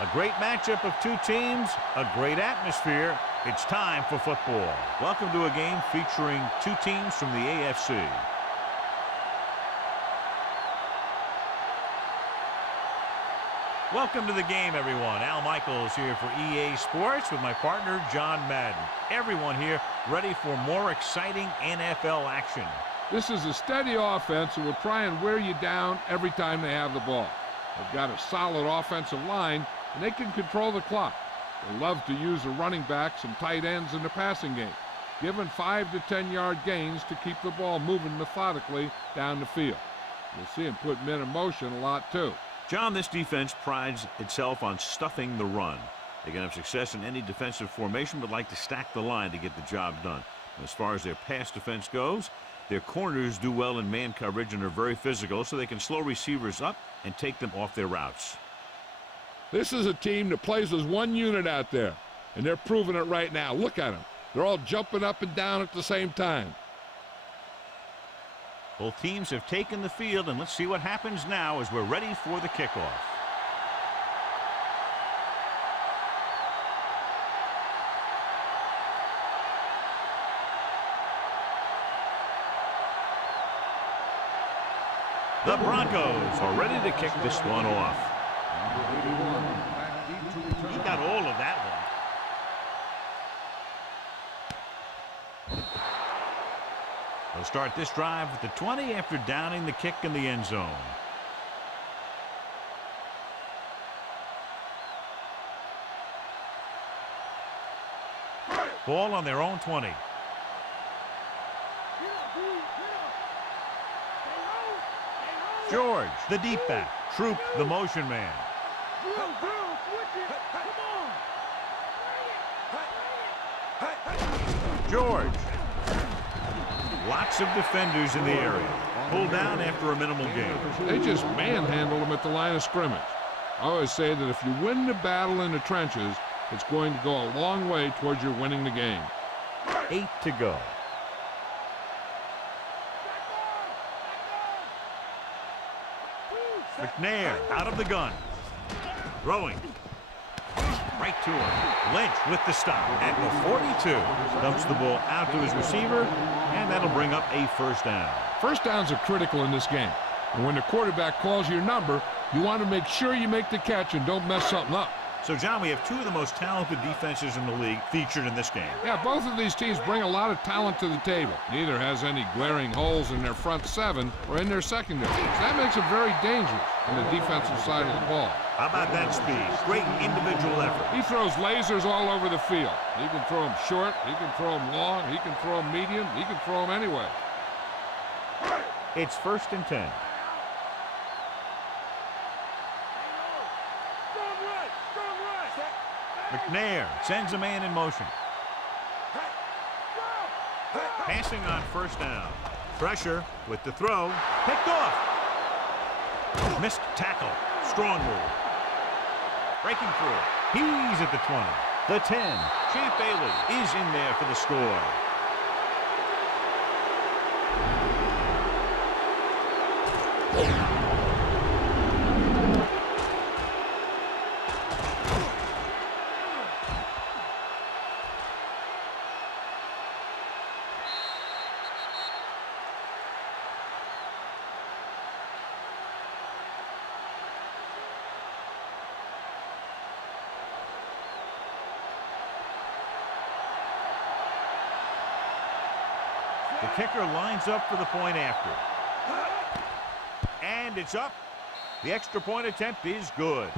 A great matchup of two teams, a great atmosphere. It's time for football. Welcome to a game featuring two teams from the AFC. Welcome to the game, everyone. Al Michaels here for EA Sports with my partner, John Madden. Everyone here ready for more exciting NFL action. This is a steady offense that will try and wear you down every time they have the ball. They've got a solid offensive line, and they can control the clock. They love to use the running backs and tight ends in the passing game, giving 5 to 10-yard gains to keep the ball moving methodically down the field. You'll see them put men in motion a lot, too. John, this defense prides itself on stuffing the run. They can have success in any defensive formation, but like to stack the line to get the job done. And as far as their pass defense goes, their corners do well in man coverage and are very physical, so they can slow receivers up and take them off their routes. This is a team that plays as one unit out there, and they're proving it right now. Look at them. They're all jumping up and down at the same time. Both teams have taken the field, and let's see what happens now as we're ready for the kickoff. The Broncos are ready to kick this one off. He got all of that one. They'll start this drive at the 20 after downing the kick in the end zone. Ball on their own 20. George, the deep back. Troop, the motion man. George. Lots of defenders in the area. Pulled down after a minimal gain. They just manhandled them at the line of scrimmage. I always say that if you win the battle in the trenches, it's going to go a long way towards your winning the game. 8 to go. McNair out of the gun. Throwing. Right to him. Lynch with the stop at the 42. Dumps the ball out to his receiver, and that'll bring up a first down. First downs are critical in this game. And when the quarterback calls your number, you want to make sure you make the catch and don't mess something up. So, John, we have two of the most talented defenses in the league featured in this game. Yeah, both of these teams bring a lot of talent to the table. Neither has any glaring holes in their front seven or in their secondary. So that makes it very dangerous on the defensive side of the ball. How about that speed? Great individual effort. He throws lasers all over the field. He can throw them short, he can throw them long, he can throw them medium, he can throw them anyway. It's 1st and 10. McNair sends a man in motion. Passing on first down. Pressure with the throw. Picked off. Missed tackle. Strong move. Breaking through. He's at the 20. The 10. Champ Bailey is in there for the score. The kicker lines up for the point after. And it's up. The extra point attempt is good.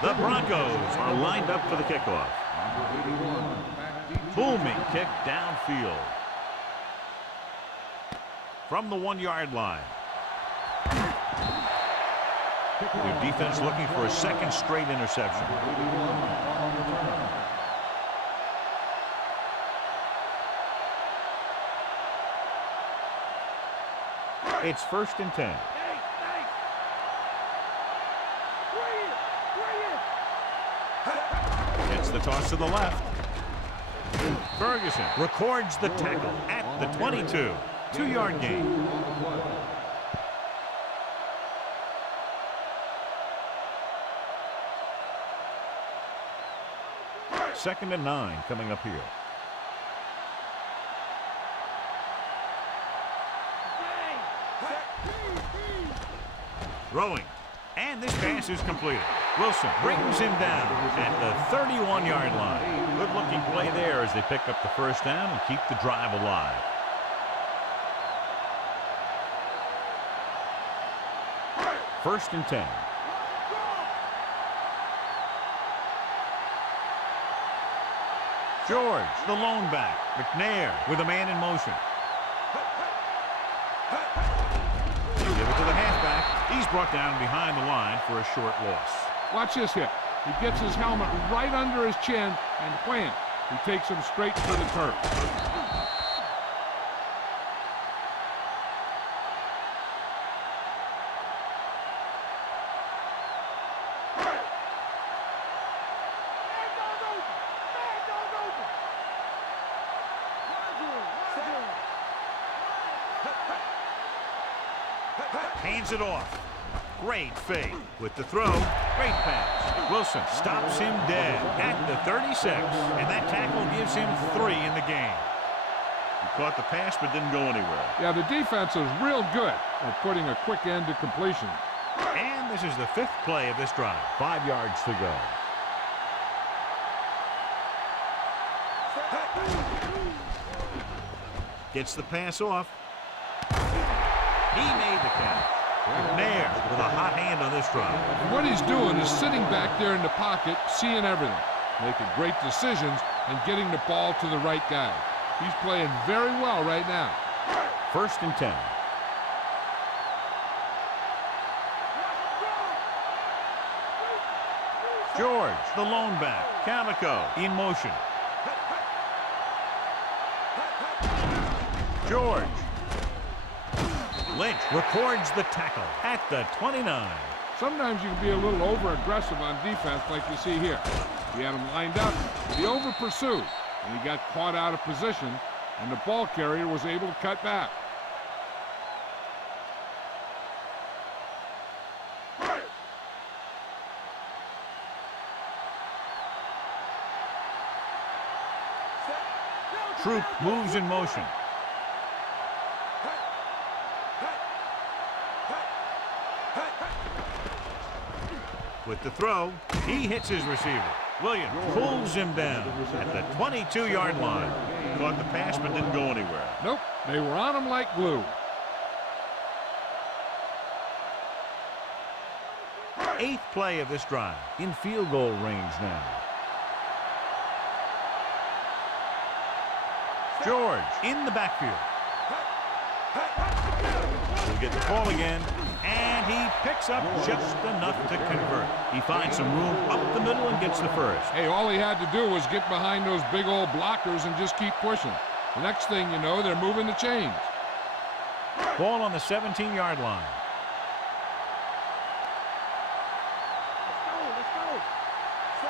The Broncos are lined up for the kickoff. Booming kick downfield. From the 1-yard line. Their defense looking for a second straight interception. It's 1st and 10. Gets the toss to the left. Ferguson records the tackle at the 22. 2-yard gain. Second and 9 coming up here. Throwing. And this pass is completed. Wilson brings him down at the 31-yard line. Good-looking play there as they pick up the first down and keep the drive alive. First and 10. George, the lone back. McNair with a man in motion. Give it to the halfback. He's brought down behind the line for a short loss. Watch this hit. He gets his helmet right under his chin, and wham, he takes him straight to the turf. Hands it off. Great fake with the throw. Great pass. Wilson stops him dead at the 36, and that tackle gives him 3 in the game. He caught the pass but didn't go anywhere. Yeah, the defense is real good at putting a quick end to completion. And this is the 5th play of this drive. 5 yards to go. Gets the pass off. He made the catch. McNair with a hot hand on this drive. And what he's doing is sitting back there in the pocket, seeing everything, making great decisions, and getting the ball to the right guy. He's playing very well right now. 1st and 10. George, the lone back. Camico in motion. George. Lynch records the tackle at the 29. Sometimes you can be a little over-aggressive on defense like you see here. He had him lined up, he over-pursued, and he got caught out of position, and the ball carrier was able to cut back. Troop moves in motion. With the throw, he hits his receiver. Williams pulls him down at the 22-yard line. Caught the pass but didn't go anywhere. Nope, they were on him like glue. 8th play of this drive. In field goal range now. George in the backfield. He'll get the ball again. And he picks up just enough to convert. He finds some room up the middle and gets the first. Hey, all he had to do was get behind those big old blockers and just keep pushing. The next thing you know, they're moving the chains. Ball on the 17-yard line.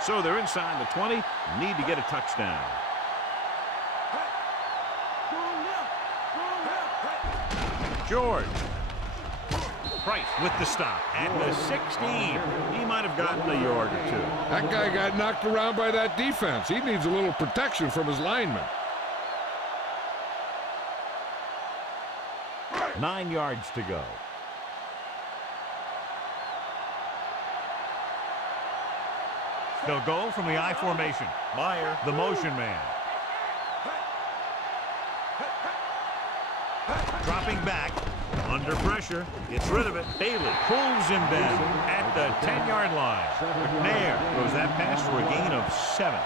So they're inside the 20. Need to get a touchdown. George. Price with the stop at the 16. He might have gotten a yard or 2. That guy got knocked around by that defense. He needs a little protection from his linemen. 9 yards to go. They'll go from the I formation. Meyer, the motion man. Dropping back. Under pressure, gets rid of it. Bailey pulls him down at the 10-yard line. McNair throws that pass for a gain of 7.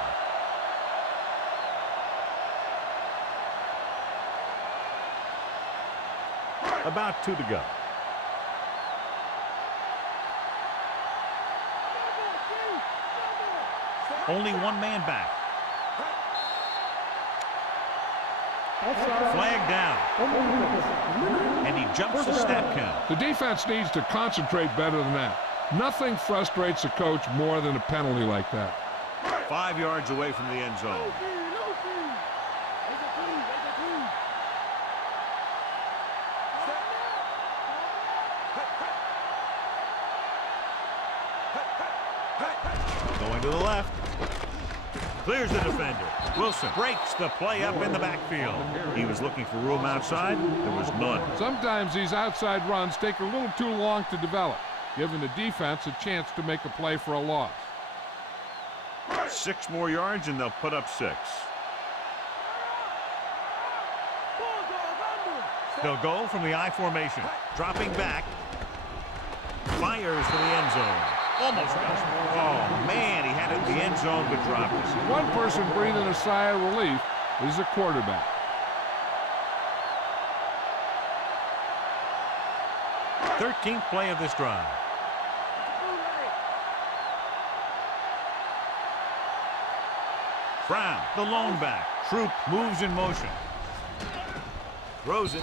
About 2 to go. Only one man back. Flag down. And he jumps the snap count. The defense needs to concentrate better than that. Nothing frustrates a coach more than a penalty like that. 5 yards away from the end zone. Going to the left. Clears the defender. Wilson breaks the play up in the backfield. He was looking for room outside. There was none. Sometimes these outside runs take a little too long to develop, giving the defense a chance to make a play for a loss. 6 more yards and they'll put up 6. They'll go from the I formation. Dropping back. Fires for the end zone. Almost got it. Oh, man, he had it in the end zone but dropped it. One person breathing a sigh of relief is the quarterback. 13th play of this drive. Brown, the lone back. Troop moves in motion. Throws it.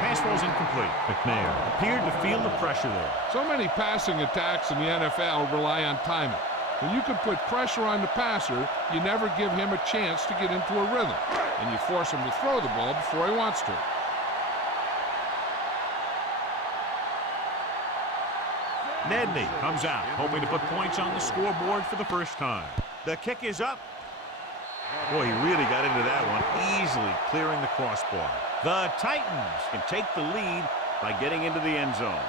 Pass falls incomplete. McNair appeared to feel the pressure there. So many passing attacks in the NFL rely on timing. When you can put pressure on the passer, you never give him a chance to get into a rhythm, and you force him to throw the ball before he wants to. Nedney comes out, hoping to put points on the scoreboard for the first time. The kick is up. Boy, he really got into that one, easily clearing the crossbar. The Titans can take the lead by getting into the end zone.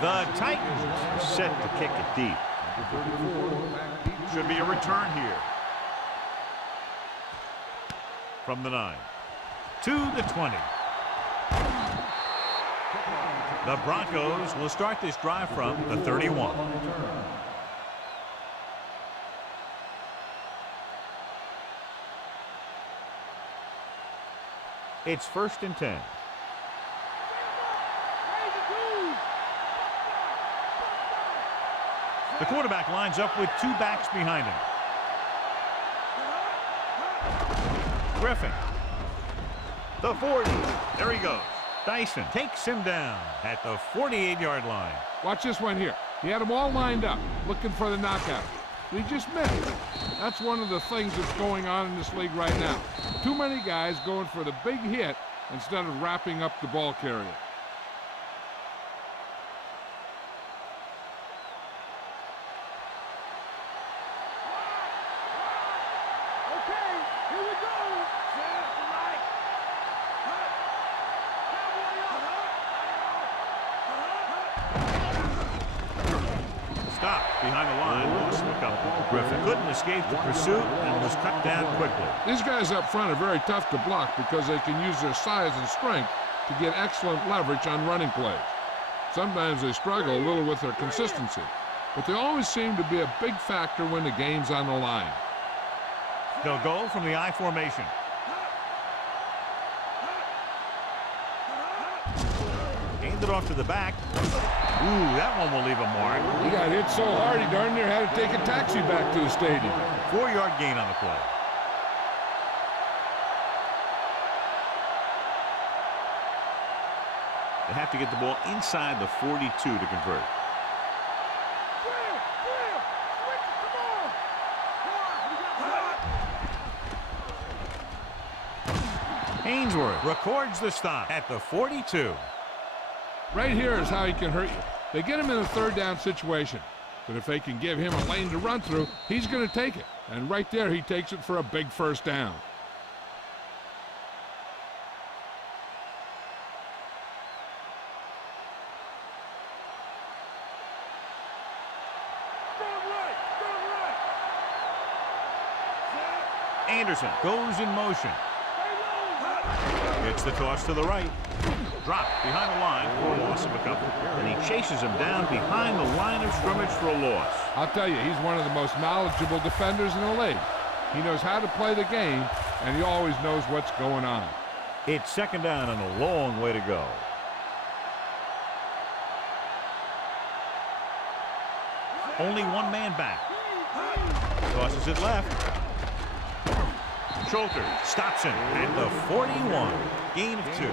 The Titans set to kick it deep. Should be a return here. From the 9 to the 20. The Broncos will start this drive from the 31. It's 1st and 10. The quarterback lines up with 2 backs behind him. Griffin. The 40. There he goes. Dyson takes him down at the 48-yard line. Watch this one here. He had them all lined up, looking for the knockout. He just missed. That's one of the things that's going on in this league right now. Too many guys going for the big hit instead of wrapping up the ball carrier. Stop behind the line. Loss of a couple. Griffin couldn't escape the pursuit and was cut down quickly. These guys up front are very tough to block because they can use their size and strength to get excellent leverage on running plays. Sometimes they struggle a little with their consistency, but they always seem to be a big factor when the game's on the line. They'll go from the I formation. Hand it off to the back. Ooh, that one will leave a mark. He got hit so hard he darn near had to take a taxi back to the stadium. 4-yard gain on the play. They have to get the ball inside the 42 to convert. Ainsworth records the stop at the 42. Right here is how he can hurt you. They get him in a 3rd down situation, but if they can give him a lane to run through, he's going to take it. And right there, he takes it for a big 1st down. Anderson goes in motion. It's the toss to the right. Dropped behind the line for a loss of a couple. And he chases him down behind the line of scrimmage for a loss. I'll tell you, he's one of the most knowledgeable defenders in the league. He knows how to play the game, and he always knows what's going on. It's second down and a long way to go. Only one man back. Tosses it left. Schulter stops him at the 41. Gain of 2.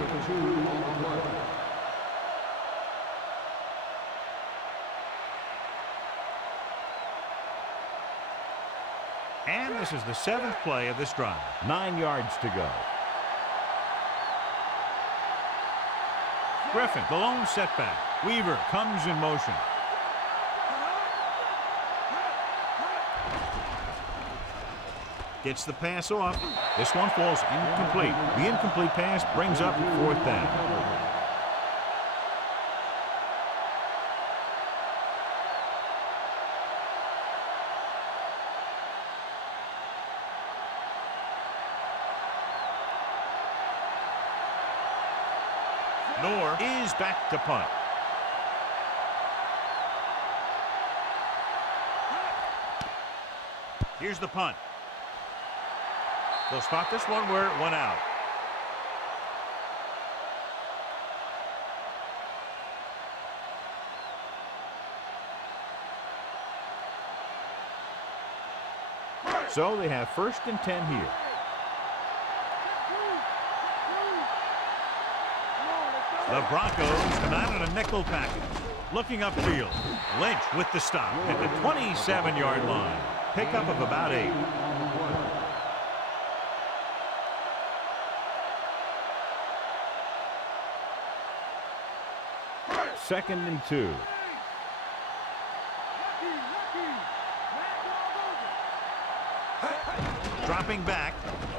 And this is the 7th play of this drive. 9 yards to go. Griffin, the lone setback. Weaver comes in motion. Gets the pass off. This one falls incomplete. The incomplete pass brings up 4th down. Nor is back to punt. Here's the punt. They'll spot this one where it went out. So they have 1st and 10 here. The Broncos come out in a nickel package. Looking upfield. Lynch with the stop at the 27-yard line. Pickup of about 8. Second and 2. Dropping back,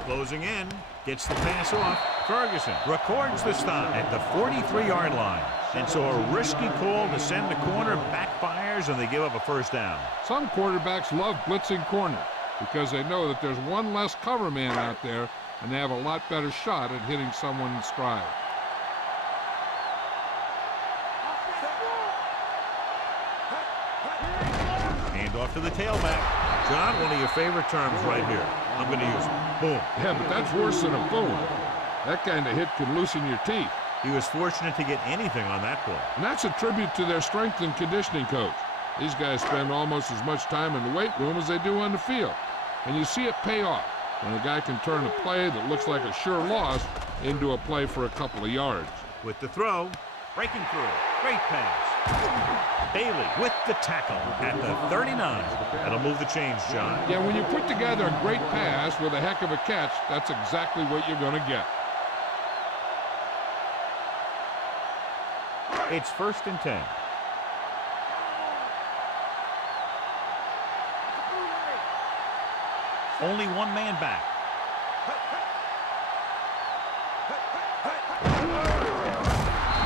closing in, gets the pass off. Ferguson records the stop at the 43-yard line. And so a risky call to send the corner backfires, and they give up a 1st down. Some quarterbacks love blitzing corner because they know that there's one less cover man out there, and they have a lot better shot at hitting someone in stride. Hand off to the tailback. John, one of your favorite terms right here. I'm going to use it. Boom. Yeah, but that's worse than a boom. That kind of hit can loosen your teeth. He was fortunate to get anything on that play. And that's a tribute to their strength and conditioning coach. These guys spend almost as much time in the weight room as they do on the field. And you see it pay off when a guy can turn a play that looks like a sure loss into a play for a couple of yards. With the throw, breaking through. Great pass. Bailey with the tackle at the 39. That'll move the chains, John. Yeah, when you put together a great pass with a heck of a catch, that's exactly what you're going to get. It's 1st and 10. Only one man back.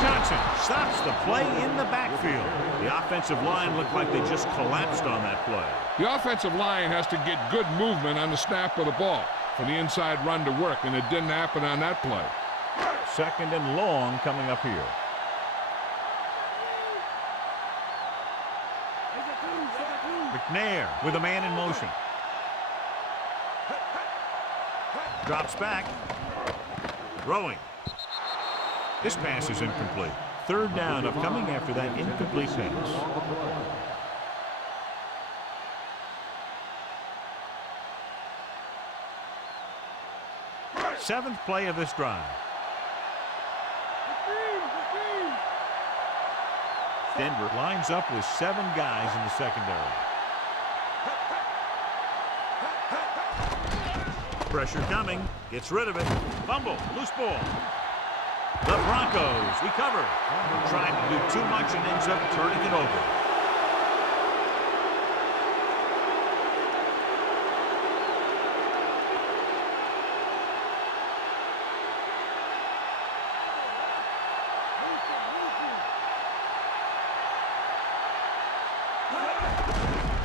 Johnson stops the play in the backfield. The offensive line looked like they just collapsed on that play. The offensive line has to get good movement on the snap of the ball for the inside run to work, and it didn't happen on that play. 2nd and long coming up here. McNair with a man in motion. Drops back. Throwing. This pass is incomplete. 3rd down upcoming after that incomplete pass. Seventh play of this drive. Denver lines up with 7 guys in the secondary. Pressure coming. Gets rid of it. Fumble. Loose ball. The Broncos recover. Trying to do too much and ends up turning it over.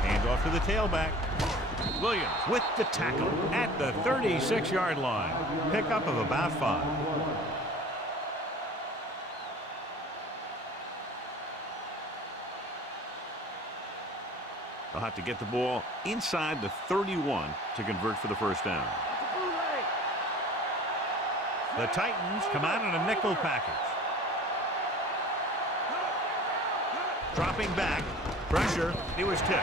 Hand off to the tailback. Williams with the tackle at the 36-yard line. Pickup of about 5. They'll have to get the ball inside the 31 to convert for the first down. The Titans come out in a nickel package. Dropping back, pressure, he was tipped.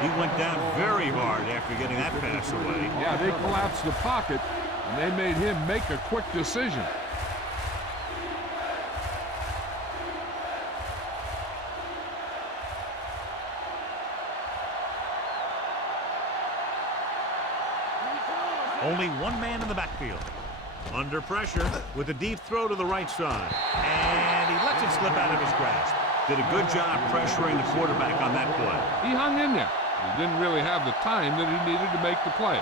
He went down very hard after getting that pass away. Yeah, they collapsed the pocket, and they made him make a quick decision. Only one man in the backfield. Under pressure with a deep throw to the right side. And he lets it slip out of his grasp. Did a good job pressuring the quarterback on that play. He hung in there. He didn't really have the time that he needed to make the play.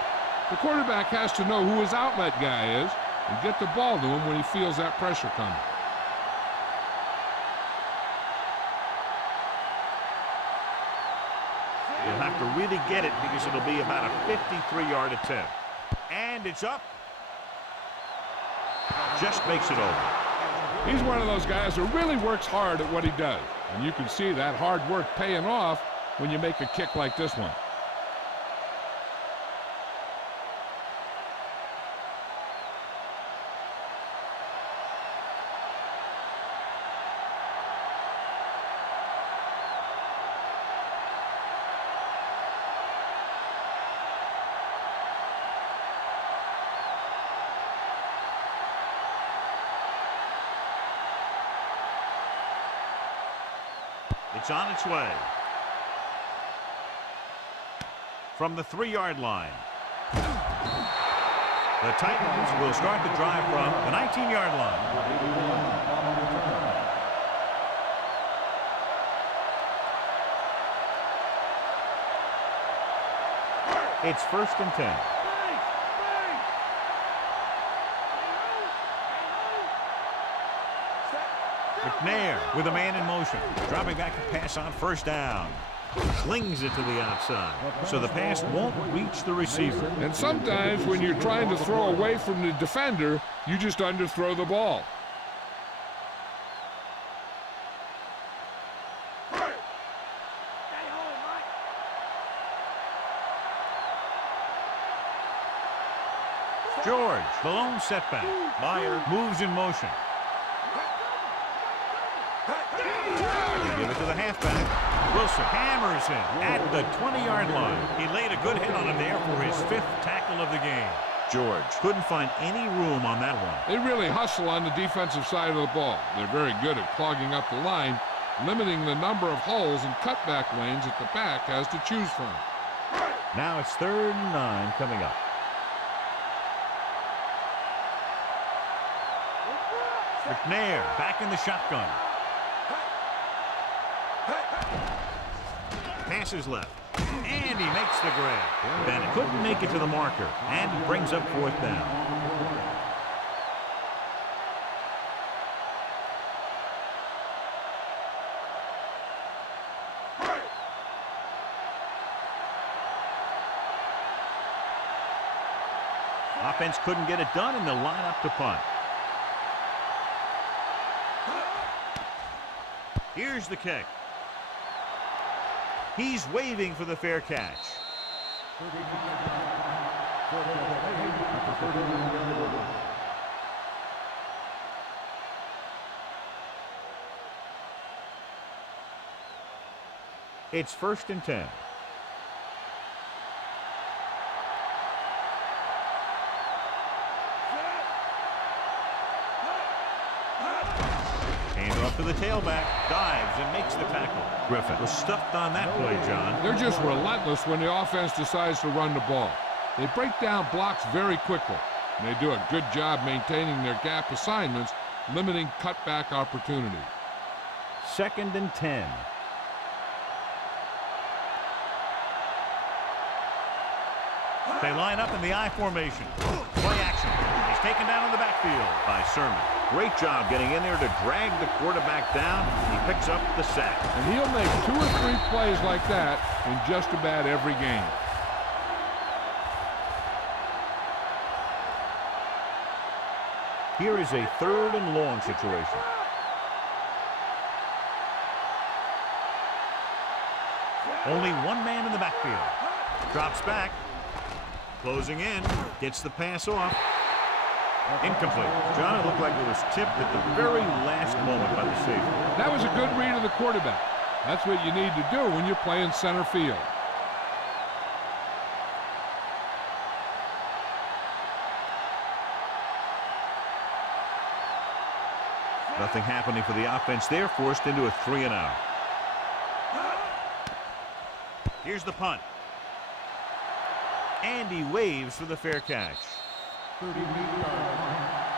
The quarterback has to know who his outlet guy is and get the ball to him when he feels that pressure coming. You'll have to really get it because it'll be about a 53-yard attempt. And it's up. Just makes it over. He's one of those guys who really works hard at what he does. And you can see that hard work paying off when you make a kick like this one. It's on its way. From the 3-yard line. The Titans will start the drive from the 19-yard line. It's 1st and 10. McNair with a man in motion. Dropping back to pass on 1st down. Slings it to the outside. So the pass won't reach the receiver. And sometimes when you're trying to throw away from the defender, you just underthrow the ball. George, the lone setback. Meyer moves in motion. They give it to the halfback. Wilson hammers him at the 20-yard line. He laid a good hit on him there for his 5th tackle of the game. George couldn't find any room on that one. They really hustle on the defensive side of the ball. They're very good at clogging up the line, limiting the number of holes and cutback lanes that the back has to choose from. Now it's 3rd and 9 coming up. McNair back in the shotgun. Passes left. And he makes the grab. Bennett couldn't make it to the marker. And he brings up 4th down. Offense couldn't get it done, and they'll line up to punt. Here's the kick. He's waving for the fair catch. It's 1st and 10. To the tailback, dives and makes the tackle. Griffin was stuffed on that play, John. They're just relentless when the offense decides to run the ball. They break down blocks very quickly, and they do a good job maintaining their gap assignments, limiting cutback opportunity. 2nd and 10. They line up in the I formation. Play action. He's taken down in the backfield by Sermon. Great job getting in there to drag the quarterback down. He picks up the sack. And he'll make 2 or 3 plays like that in just about every game. Here is a 3rd and long situation. Only one man in the backfield. Drops back. Closing in. Gets the pass off. Incomplete. John, it looked like it was tipped at the very last moment by the safety. That was a good read of the quarterback. That's what you need to do when you're playing center field. Nothing happening for the offense there, forced into a 3-and-out. Here's the punt. And he waves for the fair catch. 38 yards.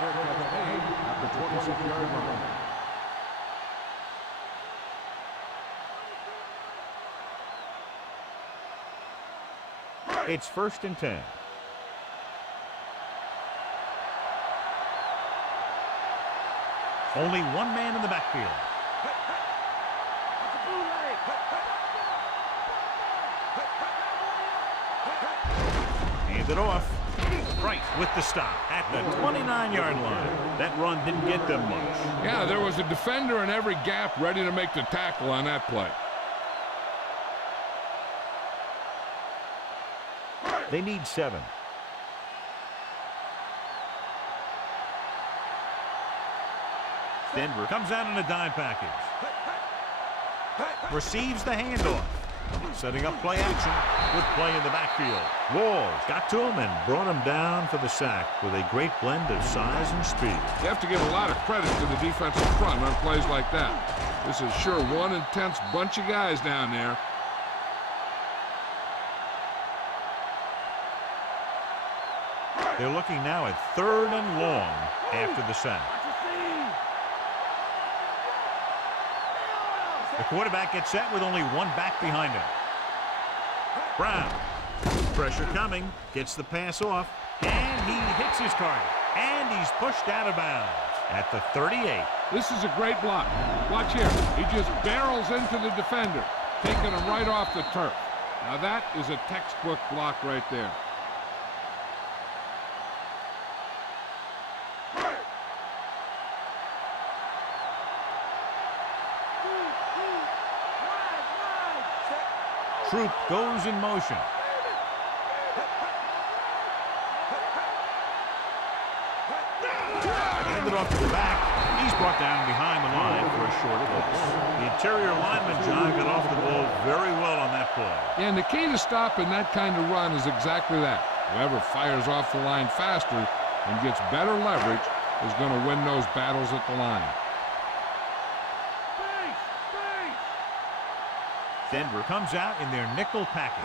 Fair catch made at the 26-yard line. It's 1st and 10. Only one man in the backfield. Hand it off. Price with the stop at the 29-yard line. That run didn't get them much. Yeah, there was a defender in every gap ready to make the tackle on that play. They need 7. Denver comes out in a dime package. Receives the handoff. Setting up play action with play in the backfield. Walls got to him and brought him down for the sack with a great blend of size and speed. You have to give a lot of credit to the defensive front on plays like that. This is sure one intense bunch of guys down there. They're looking now at 3rd and long after the sack. The quarterback gets set with only one back behind him. Brown. Pressure coming. Gets the pass off. And he hits his target. And he's pushed out of bounds at the 38. This is a great block. Watch here. He just barrels into the defender, taking him right off the turf. Now that is a textbook block right there. Troop goes in motion. Handed off to the back. He's brought down behind the line for a short loss. The interior lineman, John, got off the ball very well on that play. And the key to stopping that kind of run is exactly that. Whoever fires off the line faster and gets better leverage is going to win those battles at the line. Denver comes out in their nickel package.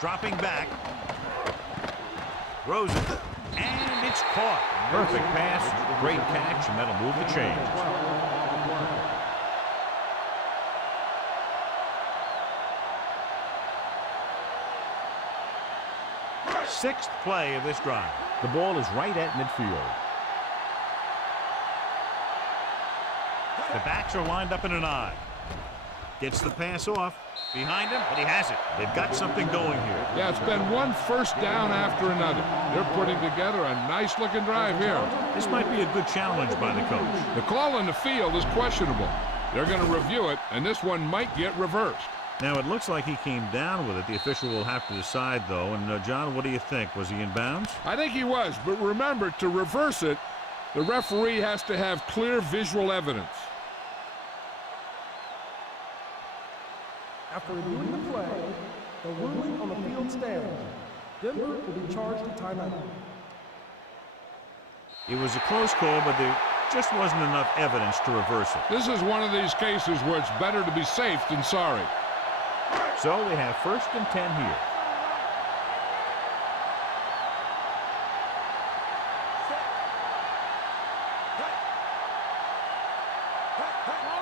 Dropping back. Throws it. And it's caught. Perfect pass. Great catch, and that'll move the chains. 6th play of this drive. The ball is right at midfield. The backs are lined up in an I. Gets the pass off. Behind him, but he has it. They've got something going here. Yeah, it's been one first down after another. They're putting together a nice-looking drive here. This might be a good challenge by the coach. The call in the field is questionable. They're going to review it, and this one might get reversed. Now, it looks like he came down with it. The official will have to decide, though. And, John, what do you think? Was he in bounds? I think he was, but remember, to reverse it, the referee has to have clear visual evidence. After reviewing the play, the ruling on the field stands. Denver will be charged a timeout. It was a close call, but there just wasn't enough evidence to reverse it. This is one of these cases where it's better to be safe than sorry. So they have 1st and 10 here.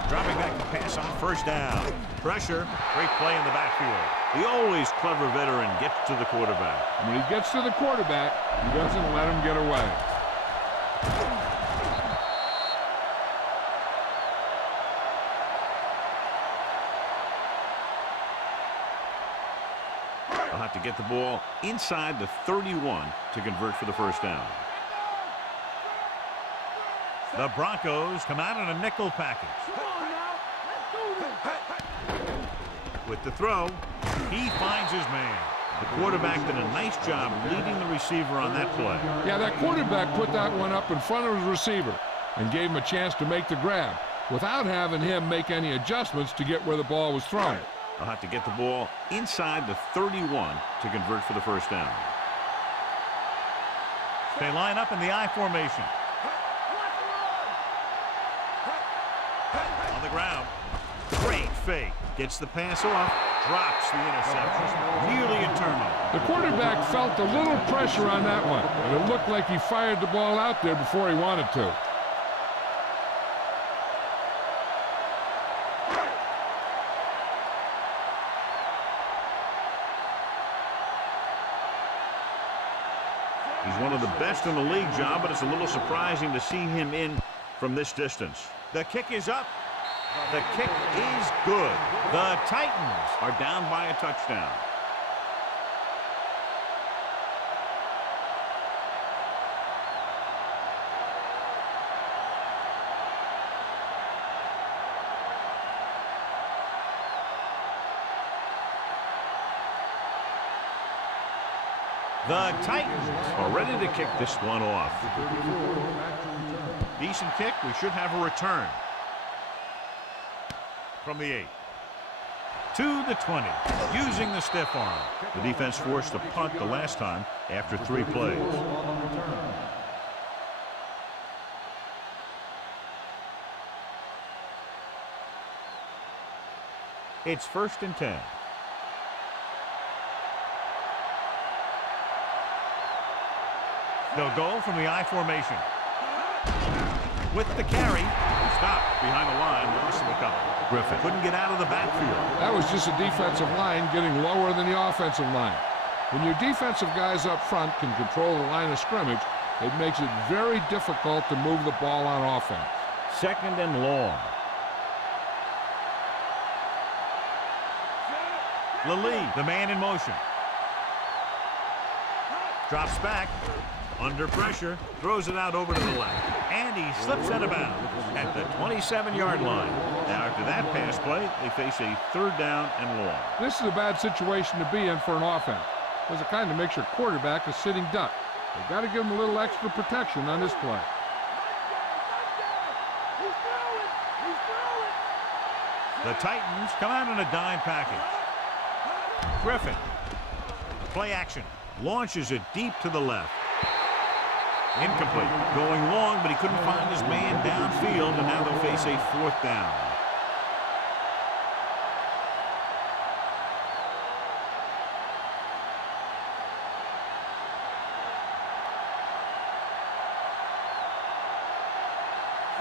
Dropping back to pass on 1st down. Pressure. Great play in the backfield. The always clever veteran gets to the quarterback. When he gets to the quarterback, he doesn't let him get away. They'll have to get the ball inside the 31 to convert for the 1st down. The Broncos come out in a nickel package. With the throw, he finds his man. The quarterback did a nice job leading the receiver on that play. Yeah, that quarterback put that one up in front of his receiver and gave him a chance to make the grab without having him make any adjustments to get where the ball was thrown. They'll have to get the ball inside the 31 to convert for the first down. They line up in the I formation. On the ground. Great fake. Gets the pass off. Drops the interception. Nearly a turnover. The quarterback felt a little pressure on that one, and it looked like he fired the ball out there before he wanted to. He's one of the best in the league, John, but it's a little surprising to see him in from this distance. The kick is up. The kick is good. The Titans are down by a touchdown. The Titans are ready to kick this one off. Decent kick. We should have a return. From the 8. To the 20. Using the stiff arm. The defense forced a punt the last time after 3 plays. It's 1st and 10. They'll go from the I formation. With the carry. Stopped behind the line. Lost him a couple. Griffin couldn't get out of the backfield. That was just a defensive line getting lower than the offensive line. When your defensive guys up front can control the line of scrimmage, it makes it very difficult to move the ball on offense. 2nd and long. Lally, the man in motion. Drops back. Under pressure, throws it out over to the left. And he slips out of bounds at the 27-yard line. Now, after that pass play, they face a 3rd down and long. This is a bad situation to be in for an offense, because it kind of makes your quarterback a sitting duck. They've got to give him a little extra protection on this play. The Titans come out in a dime package. Griffin, play action, launches it deep to the left. Incomplete. Going long, but he couldn't find his man downfield, and now they'll face a 4th down.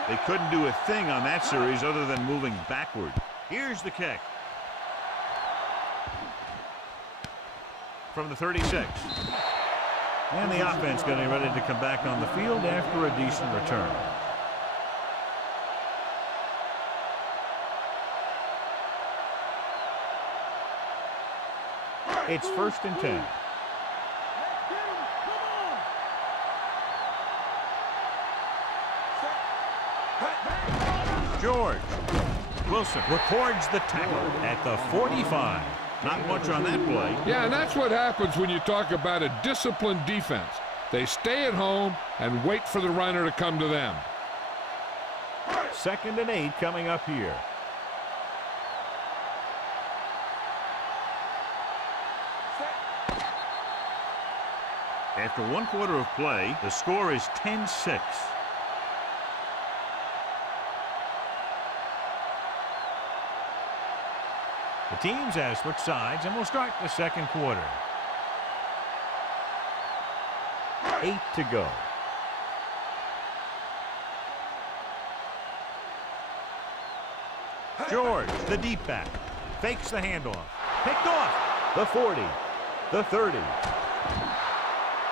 They couldn't do a thing on that series other than moving backward. Here's the kick. From the 36. And the offense getting ready to come back on the field after a decent return. It's 1st and 10. George. Wilson records the tackle at the 45. Not much on that play. Yeah, and that's what happens when you talk about a disciplined defense. They stay at home and wait for the runner to come to them. 2nd and 8 coming up here. After 1 quarter of play, the score is 10-6. The teams have switched sides, and we'll start the 2nd quarter. 8 to go. George, the deep back, fakes the handoff. Picked off. The 40. The 30.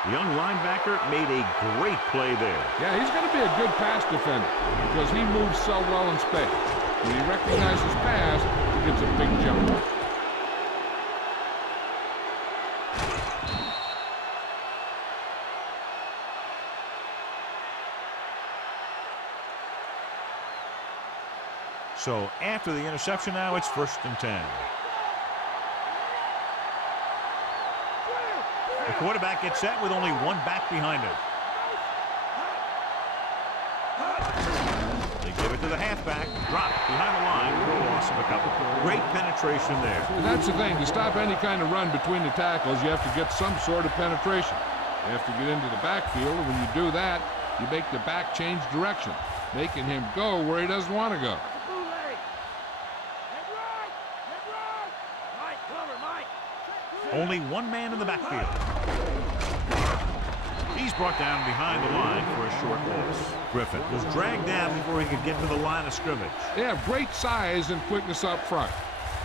The young linebacker made a great play there. Yeah, he's going to be a good pass defender because he moves so well in space. When he recognizes pass, he gets a big jump. So after the interception now, it's 1st and 10. The quarterback gets set with only one back behind him. They give it to the halfback. Drop behind the line for a loss of a couple. Great penetration there. And that's the thing. To stop any kind of run between the tackles, you have to get some sort of penetration. You have to get into the backfield, and when you do that, you make the back change direction, making him go where he doesn't want to go. Only one man in the backfield. He's brought down behind the line for a short loss. Griffin was dragged down before he could get to the line of scrimmage. They have great size and quickness up front.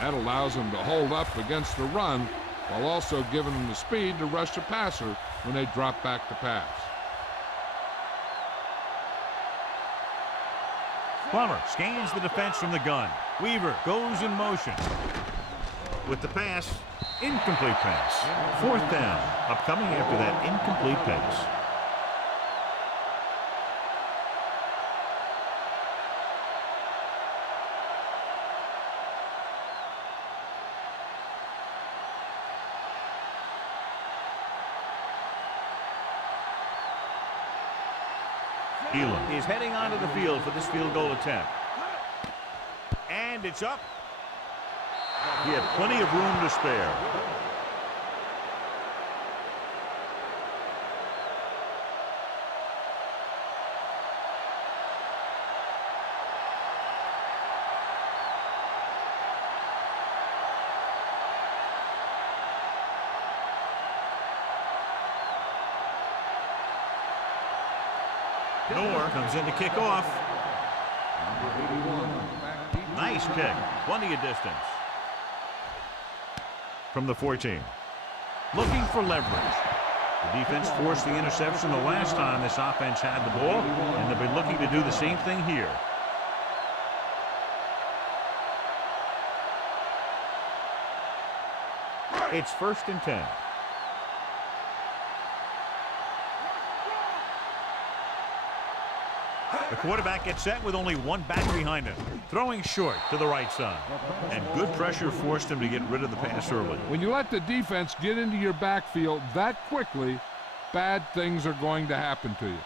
That allows them to hold up against the run while also giving them the speed to rush the passer when they drop back to pass. Plummer scans the defense from the gun. Weaver goes in motion. With the pass, incomplete pass. 4th down, upcoming after that incomplete pass. Elam is heading onto the field for this field goal attempt. And it's up. He had plenty of room to spare. Noor comes in to kick off. Nice kick. Plenty of distance. From the 14. Looking for leverage. The defense forced the interception the last time this offense had the ball, and they'll be looking to do the same thing here. It's 1st and 10. The quarterback gets set with only one back behind him. Throwing short to the right side. And good pressure forced him to get rid of the pass early. When you let the defense get into your backfield that quickly, bad things are going to happen to you.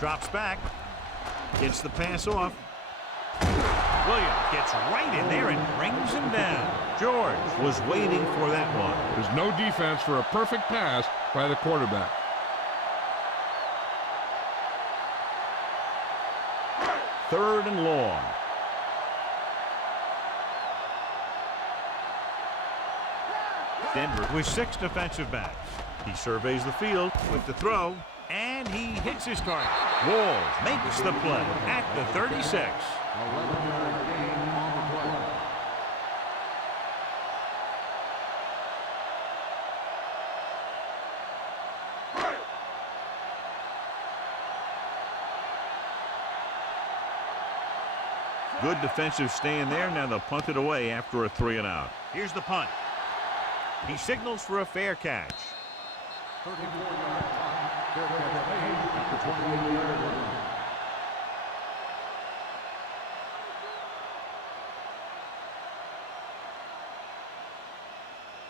Drops back. Gets the pass off. Williams gets right in there and brings him down. George was waiting for that one. There's no defense for a perfect pass by the quarterback. Third and long. Denver with 6 defensive backs. He surveys the field with the throw, and he hits his target. Walls makes the play at the 36. 11-yard gain on the play. Good defensive stand there. Now they'll punt it away after a 3-and-out. Here's the punt. He signals for a fair catch. 34-yard punt. Fair catch made at the 28-yard line.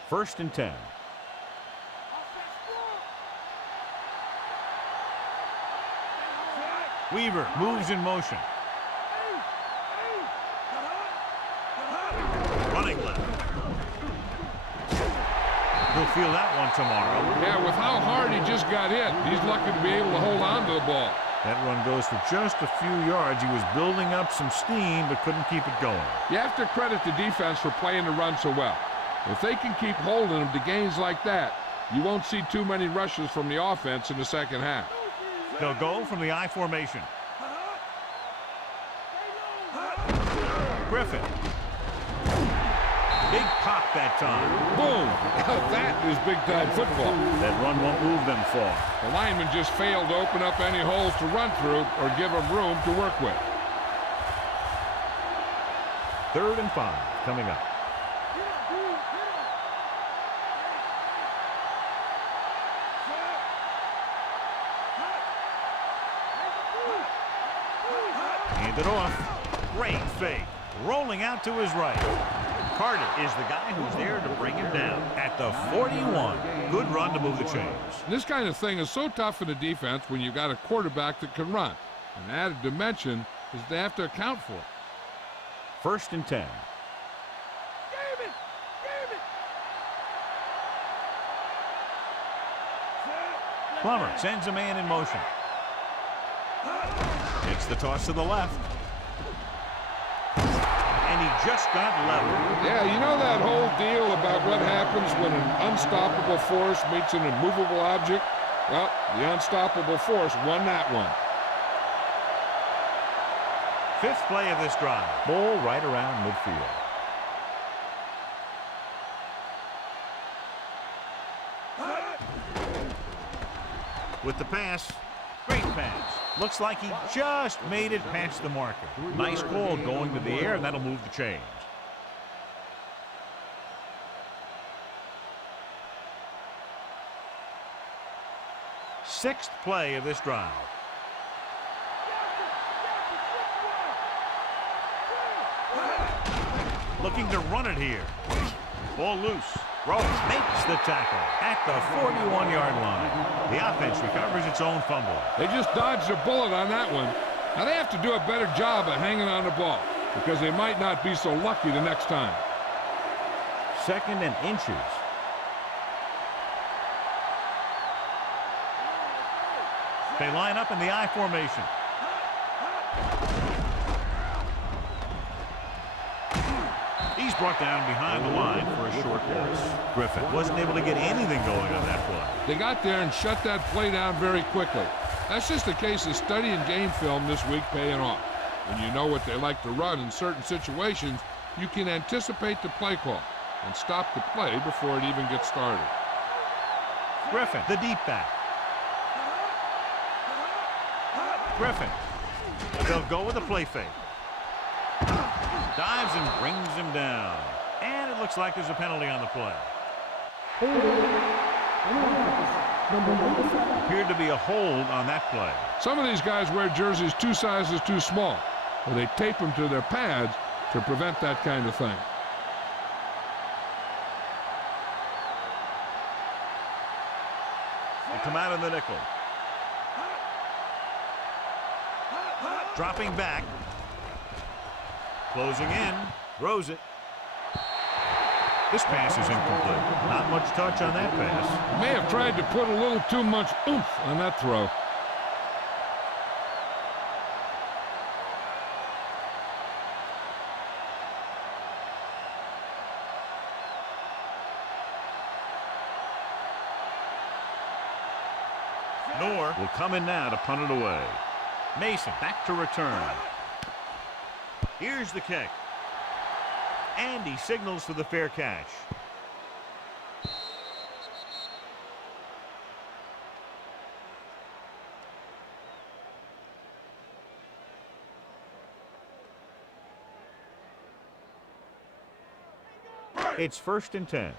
First and 10. Weaver moves in motion. Running left. He'll feel that one tomorrow. Yeah, with how hard he just got hit, he's lucky to be able to hold on to the ball. That run goes for just a few yards. He was building up some steam, but couldn't keep it going. You have to credit the defense for playing the run so well. If they can keep holding them to gains like that, you won't see too many rushes from the offense in the second half. They'll go from the I formation. Griffin. Big pop that time. Boom! That is big-time football. That run won't move them far. The lineman just failed to open up any holes to run through or give them room to work with. 3rd and 5 coming up. it off. Great fake. Rolling out to his right. Carter is the guy who's there to bring him down at the 41. Good run to move the chains. This kind of thing is so tough in the defense when you've got a quarterback that can run. An added dimension is they have to account for it. 1st and 10. Plummer sends a man in motion. It's the toss to the left. And he just got leveled. Yeah, you know that whole deal about what happens when an unstoppable force meets an immovable object? Well, the unstoppable force won that one. 5th play of this drive. Ball right around midfield. With the pass. Great pass. Looks like he just made it past the marker. Nice call going to the air, and that'll move the chains. Sixth play of this drive. Looking to run it here. Ball loose. Rose makes the tackle at the 41-yard line. The offense recovers its own fumble. They just dodged a bullet on that one. Now they have to do a better job of hanging on the ball because they might not be so lucky the next time. 2nd and inches. They line up in the I formation. He's brought down behind the line for a short pass. Griffin wasn't able to get anything going on that play. They got there and shut that play down very quickly. That's just a case of studying game film this week paying off. When you know what they like to run in certain situations, you can anticipate the play call and stop the play before it even gets started. Griffin, the deep back. Griffin. They'll go with a play fake. Dives and brings him down. And it looks like there's a penalty on the play. Appeared to be a hold on that play. Some of these guys wear jerseys 2 sizes too small, or they tape them to their pads to prevent that kind of thing. They come out in the nickel. Dropping back. Closing in. Throws it. This pass is incomplete. Not much touch on that pass. May have tried to put a little too much oomph on that throw. Knorr will come in now to punt it away. Mason back to return. Here's the kick. And he signals for the fair catch. It's 1st and 10.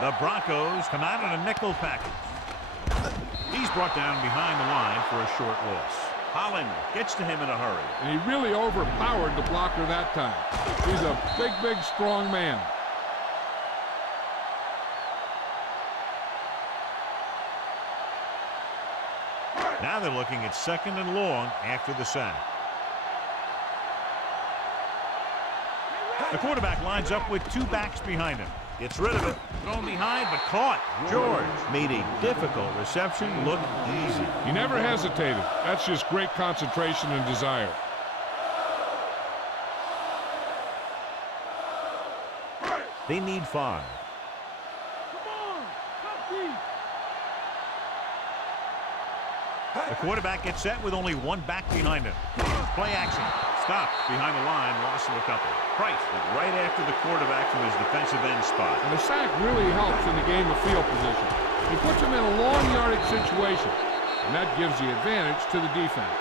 The Broncos come out in a nickel package. He's brought down behind the line for a short loss. Holland gets to him in a hurry. And he really overpowered the blocker that time. He's a big, strong man. Now they're looking at 2nd and long after the sack. The quarterback lines up with 2 backs behind him. Gets rid of it. Thrown behind, but caught. George made a difficult reception look easy. He never hesitated. That's just great concentration and desire. They need 5. The quarterback gets set with only 1 back behind him. Play action. Stopped behind the line, loss of a couple. Price went right after the quarterback from his defensive end spot. And the sack really helps in the game of field position. He puts him in a long yardage situation, and that gives the advantage to the defense.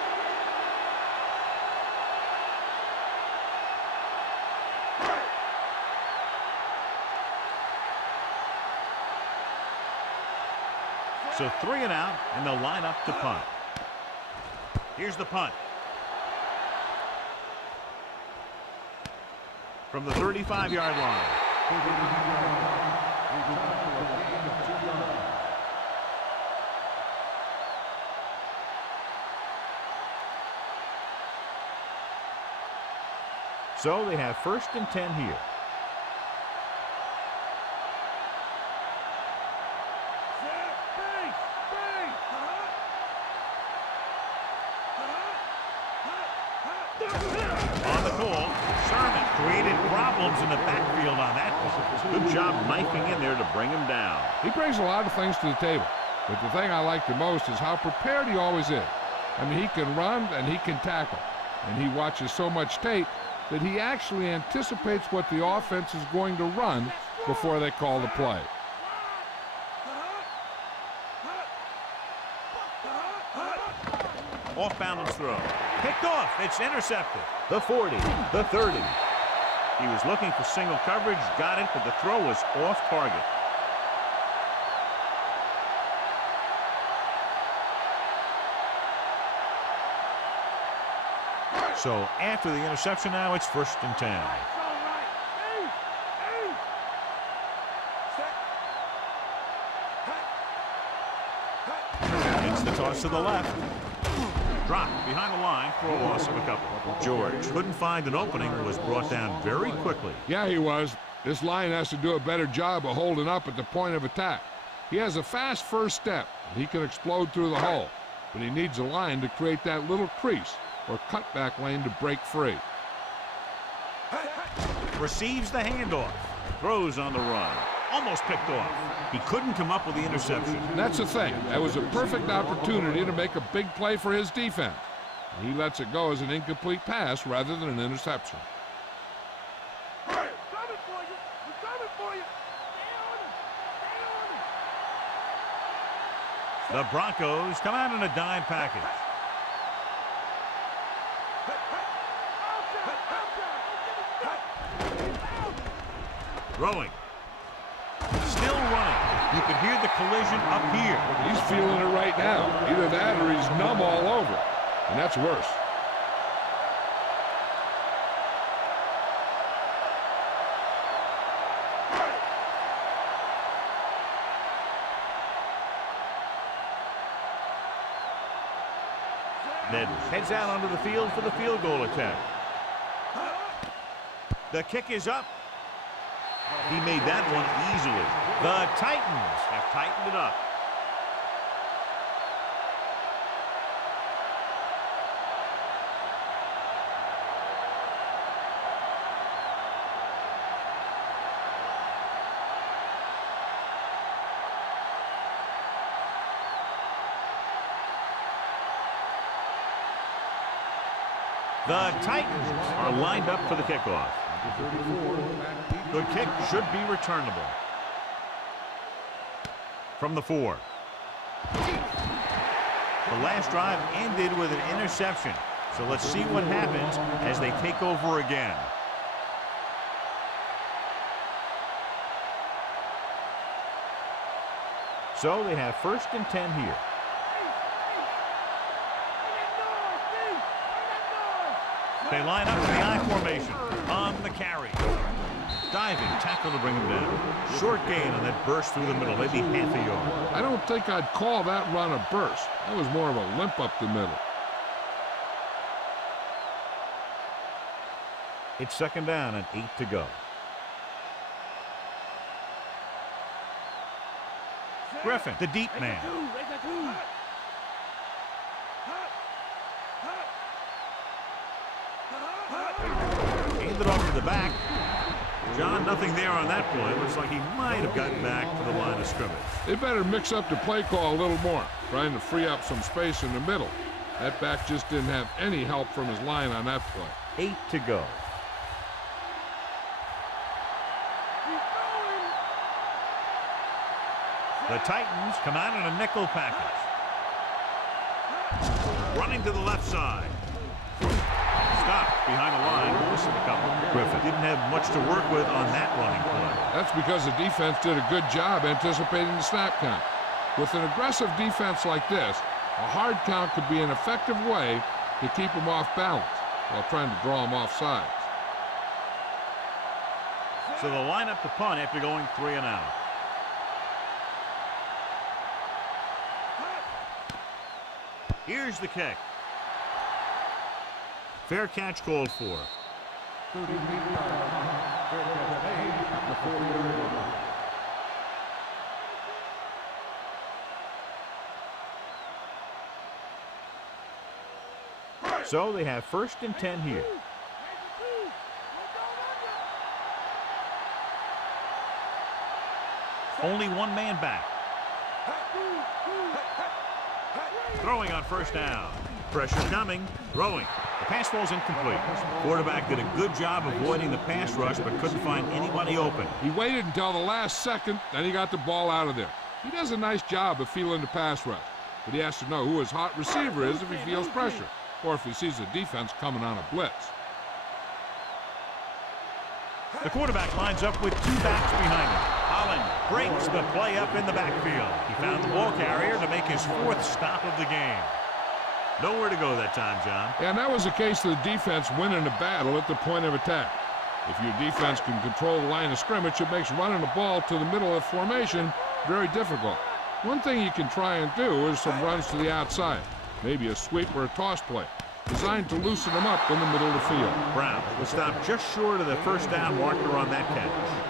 So 3 and out, and they'll line up to punt. Here's the punt. From the 35-yard line. So they have 1st and 10 here. On the call, Sermon created problems in the backfield on that one. Good job knifing in there to bring him down. He brings a lot of things to the table, but the thing I like the most is how prepared he always is. I mean, he can run and he can tackle, and he watches so much tape that he actually anticipates what the offense is going to run before they call the play. Off balance throw. Picked off. It's intercepted. The 40, the 30. He was looking for single coverage, got it, but the throw was off target. So after the interception now, it's 1st and 10. It's the toss to the left. Dropped behind the line for a loss of a couple. George couldn't find an opening and was brought down very quickly. Yeah, he was. This line has to do a better job of holding up at the point of attack. He has a fast first step. He can explode through the hole, but he needs a line to create that little crease or cutback lane to break free. Receives the handoff. Throws on the run. Almost picked off. He couldn't come up with the interception. That's the thing. That was a perfect opportunity to make a big play for his defense. He lets it go as an incomplete pass rather than an interception. The Broncos come out in a dime package. Throwing. Still running. You can hear the collision up here. He's feeling it right now. Either that or he's numb all over. And that's worse. Ned heads out onto the field for the field goal attempt. The kick is up. He made that one easily. The Titans have tightened it up. The Titans are lined up for the kickoff. The kick should be returnable. From the 4. The last drive ended with an interception. So let's see what happens as they take over again. So they have 1st and 10 here. They line up in the I formation on the carry. Diving tackle to bring him down. Short gain on that burst through the middle, maybe half a yard. I don't think I'd call that run a burst. That was more of a limp up the middle. It's 2nd down and 8 to go. Griffin, the deep man. Handed off to the back. John, nothing there on that play. Looks like he might have gotten back to the line of scrimmage. They better mix up the play call a little more, trying to free up some space in the middle. That back just didn't have any help from his line on that play. 8 to go. The Titans come out in a nickel package. Running to the left side. Stop behind the line. Listen a couple. Griffin didn't have much to work with on that running play. That's because the defense did a good job anticipating the snap count. With an aggressive defense like this, a hard count could be an effective way to keep them off balance while trying to draw them off sides. So they'll line up the punt after going 3 and out. Here's the kick. Fair catch called for. So they have 1st and 10 here. Only one man back. Throwing on 1st down. Pressure coming. Throwing. The pass falls incomplete. Quarterback did a good job avoiding the pass rush, but couldn't find anybody open. He waited until the last second, then he got the ball out of there. He does a nice job of feeling the pass rush, but he has to know who his hot receiver is if he feels pressure, or if he sees the defense coming on a blitz. The quarterback lines up with 2 backs behind him. Holland breaks the play up in the backfield. He found the ball carrier to make his 4th stop of the game. Nowhere to go that time, John. And that was the case of the defense winning the battle at the point of attack. If your defense can control the line of scrimmage, it makes running the ball to the middle of formation very difficult. One thing you can try and do is some runs to the outside, maybe a sweep or a toss play, designed to loosen them up in the middle of the field. Brown will stop just short of the 1st down marker on that catch.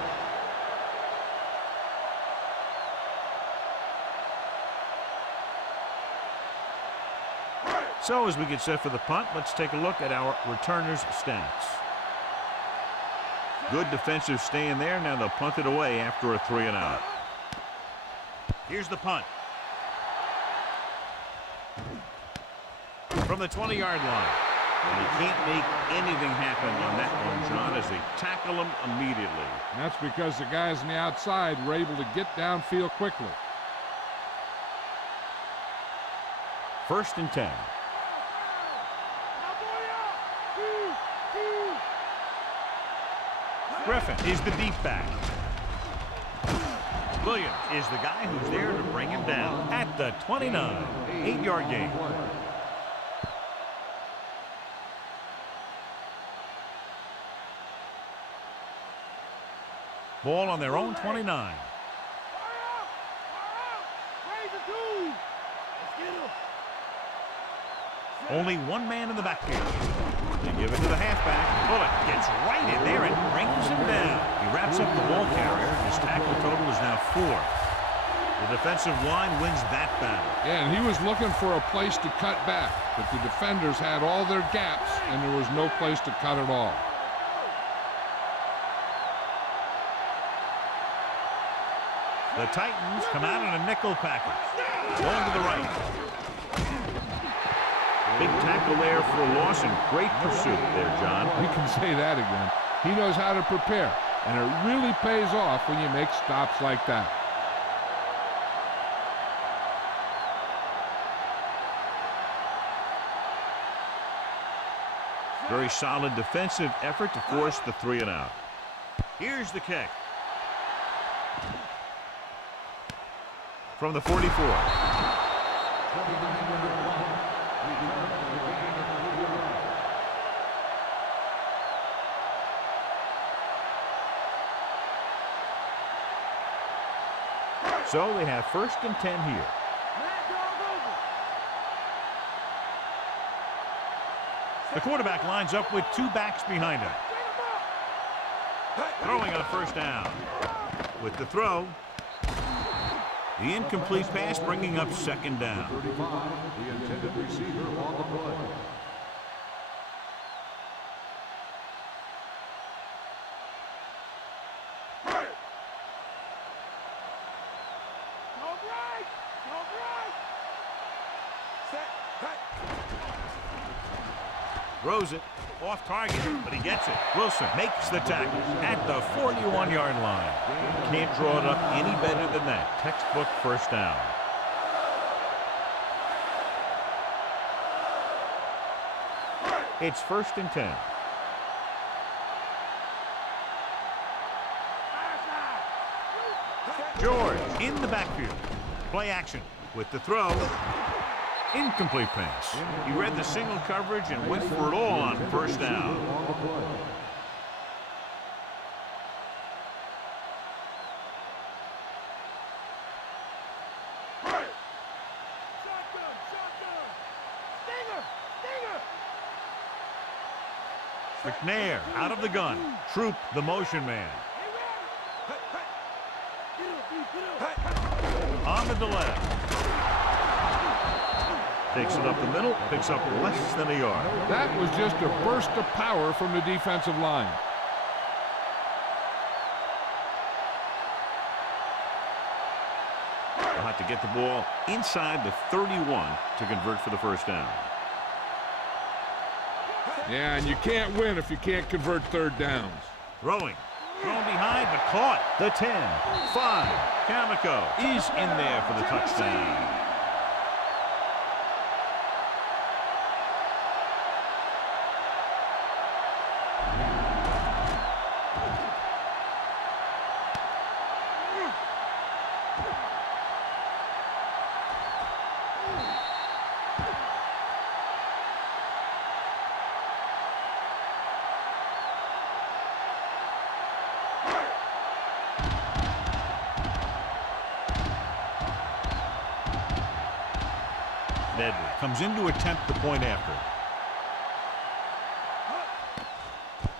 So as we get set for the punt, let's take a look at our returners' stats. Good defensive stand there. Now they'll punt it away after a 3 and out. Here's the punt. From the 20-yard line. And he can't make anything happen on that one, John, as they tackle him immediately. And that's because the guys on the outside were able to get downfield quickly. 1st and 10. Griffin is the deep back. Williams is the guy who's there to bring him down at the 29. 8-yard gain. Ball on their own 29. Only one man in the backfield. They give it to the halfback. Bullock gets right in there and brings him down. He wraps up the ball carrier. His tackle total is now 4. The defensive line wins that battle. Yeah, and he was looking for a place to cut back, but the defenders had all their gaps, and there was no place to cut at all. The Titans come out in a nickel package. Going to the right. Big tackle there for Lawson. Great pursuit there, John. We can say that again. He knows how to prepare, and it really pays off when you make stops like that. Very solid defensive effort to force the 3 and out. Here's the kick. From the 44. So they have 1st and 10 here. The quarterback lines up with 2 backs behind him. Throwing on 1st down. With the throw. The incomplete pass bringing up 2nd down. The intended receiver on the play. Throws it off target, but he gets it. Wilson makes the tackle at the 41-yard line. Can't draw it up any better than that. Textbook 1st down. It's 1st and 10. George in the backfield. Play action with the throw. Incomplete pass. He read the single coverage and went for it all on first down. McNair out of the gun. Troop the motion man. On to the left. Takes it up the middle, picks up less than a yard. That was just a burst of power from the defensive line. They'll have to get the ball inside the 31 to convert for the first down. Yeah, and you can't win if you can't convert third downs. Throwing. Thrown behind, but caught. The 10, 5. Camico is in there for the touchdown. Comes in to attempt the point after.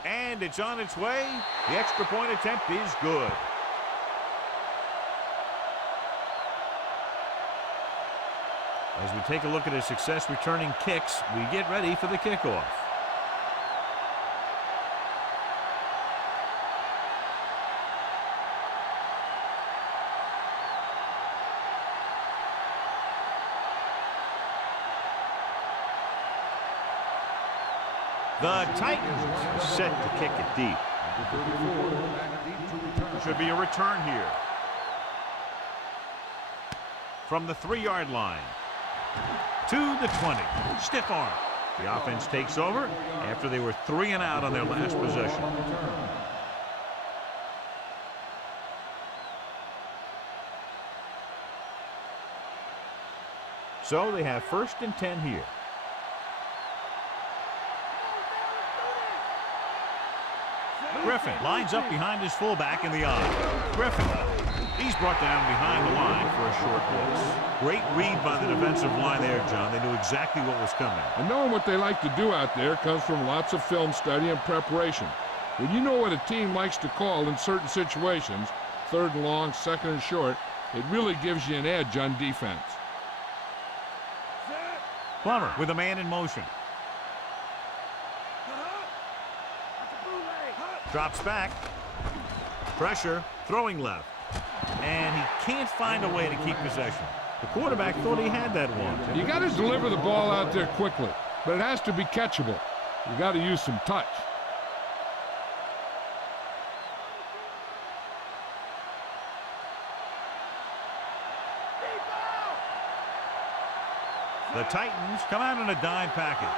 And it's on its way. The extra point attempt is good. As we take a look at his success returning kicks, we get ready for the kickoff. The Titans set to kick it deep. Should be a return here. From the 3-yard line to the 20. Stiff arm. The offense takes over after they were 3 and out on their last possession. So they have 1st and 10 here. Griffin lines up behind his fullback in the eye. Griffin, he's brought down behind the line for a short loss. Great read by the defensive line there, John. They knew exactly what was coming. And knowing what they like to do out there comes from lots of film study and preparation. When you know what a team likes to call in certain situations, 3rd and long, 2nd and short, it really gives you an edge on defense. Plummer with a man in motion. Drops back. Pressure. Throwing left. And he can't find a way to keep possession. The quarterback thought he had that one. You got to deliver the ball out there quickly, but it has to be catchable. You got to use some touch. The Titans come out in a dime package.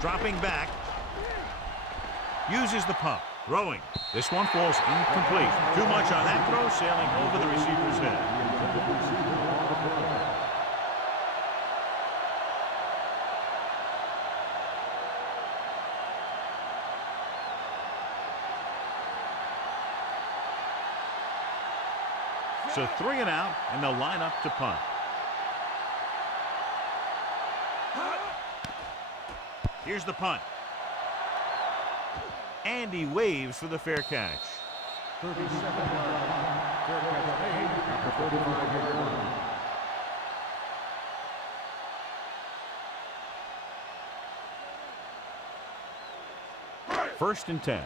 Dropping back. Uses the pump. Throwing. This one falls incomplete. Too much on that throw, sailing over the receiver's head. So 3 and out, and they'll line up to punt. Here's the punt. And he waves for the fair catch. 37-yard line. Fair catch made at the 35-yard line. 1st and 10.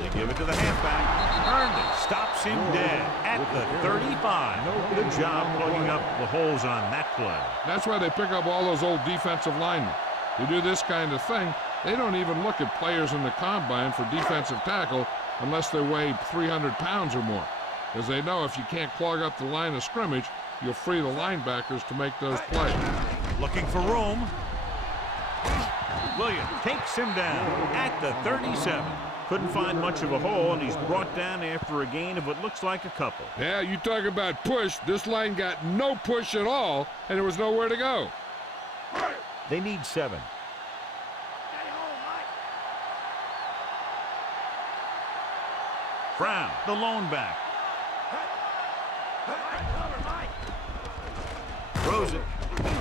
They give it to the halfback. Herndon stops him dead at the 35. Good job plugging up the holes on that play. That's why they pick up all those old defensive linemen. They do this kind of thing. They don't even look at players in the combine for defensive tackle unless they weigh 300 pounds or more, because they know if you can't clog up the line of scrimmage, you'll free the linebackers to make those plays. Looking for room. Williams takes him down at the 37. Couldn't find much of a hole, and he's brought down after a gain of what looks like a couple. Yeah, you talk about push. This line got no push at all, and there was nowhere to go. They need 7. Brown, the lone back. Throws it,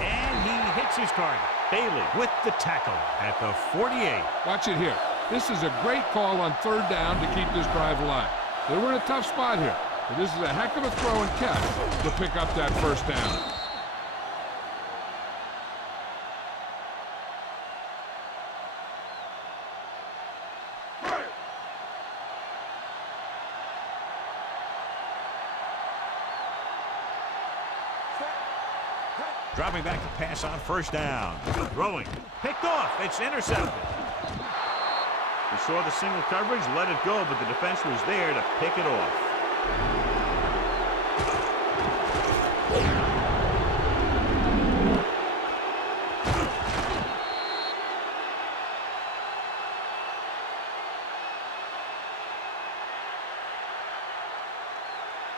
and he hits his target. Bailey with the tackle at the 48. Watch it here. This is a great call on 3rd down to keep this drive alive. They were in a tough spot here, but this is a heck of a throw and catch to pick up that 1st down. Dropping back to pass on 1st down. Throwing. Picked off. It's intercepted. We saw the single coverage, let it go, but the defense was there to pick it off.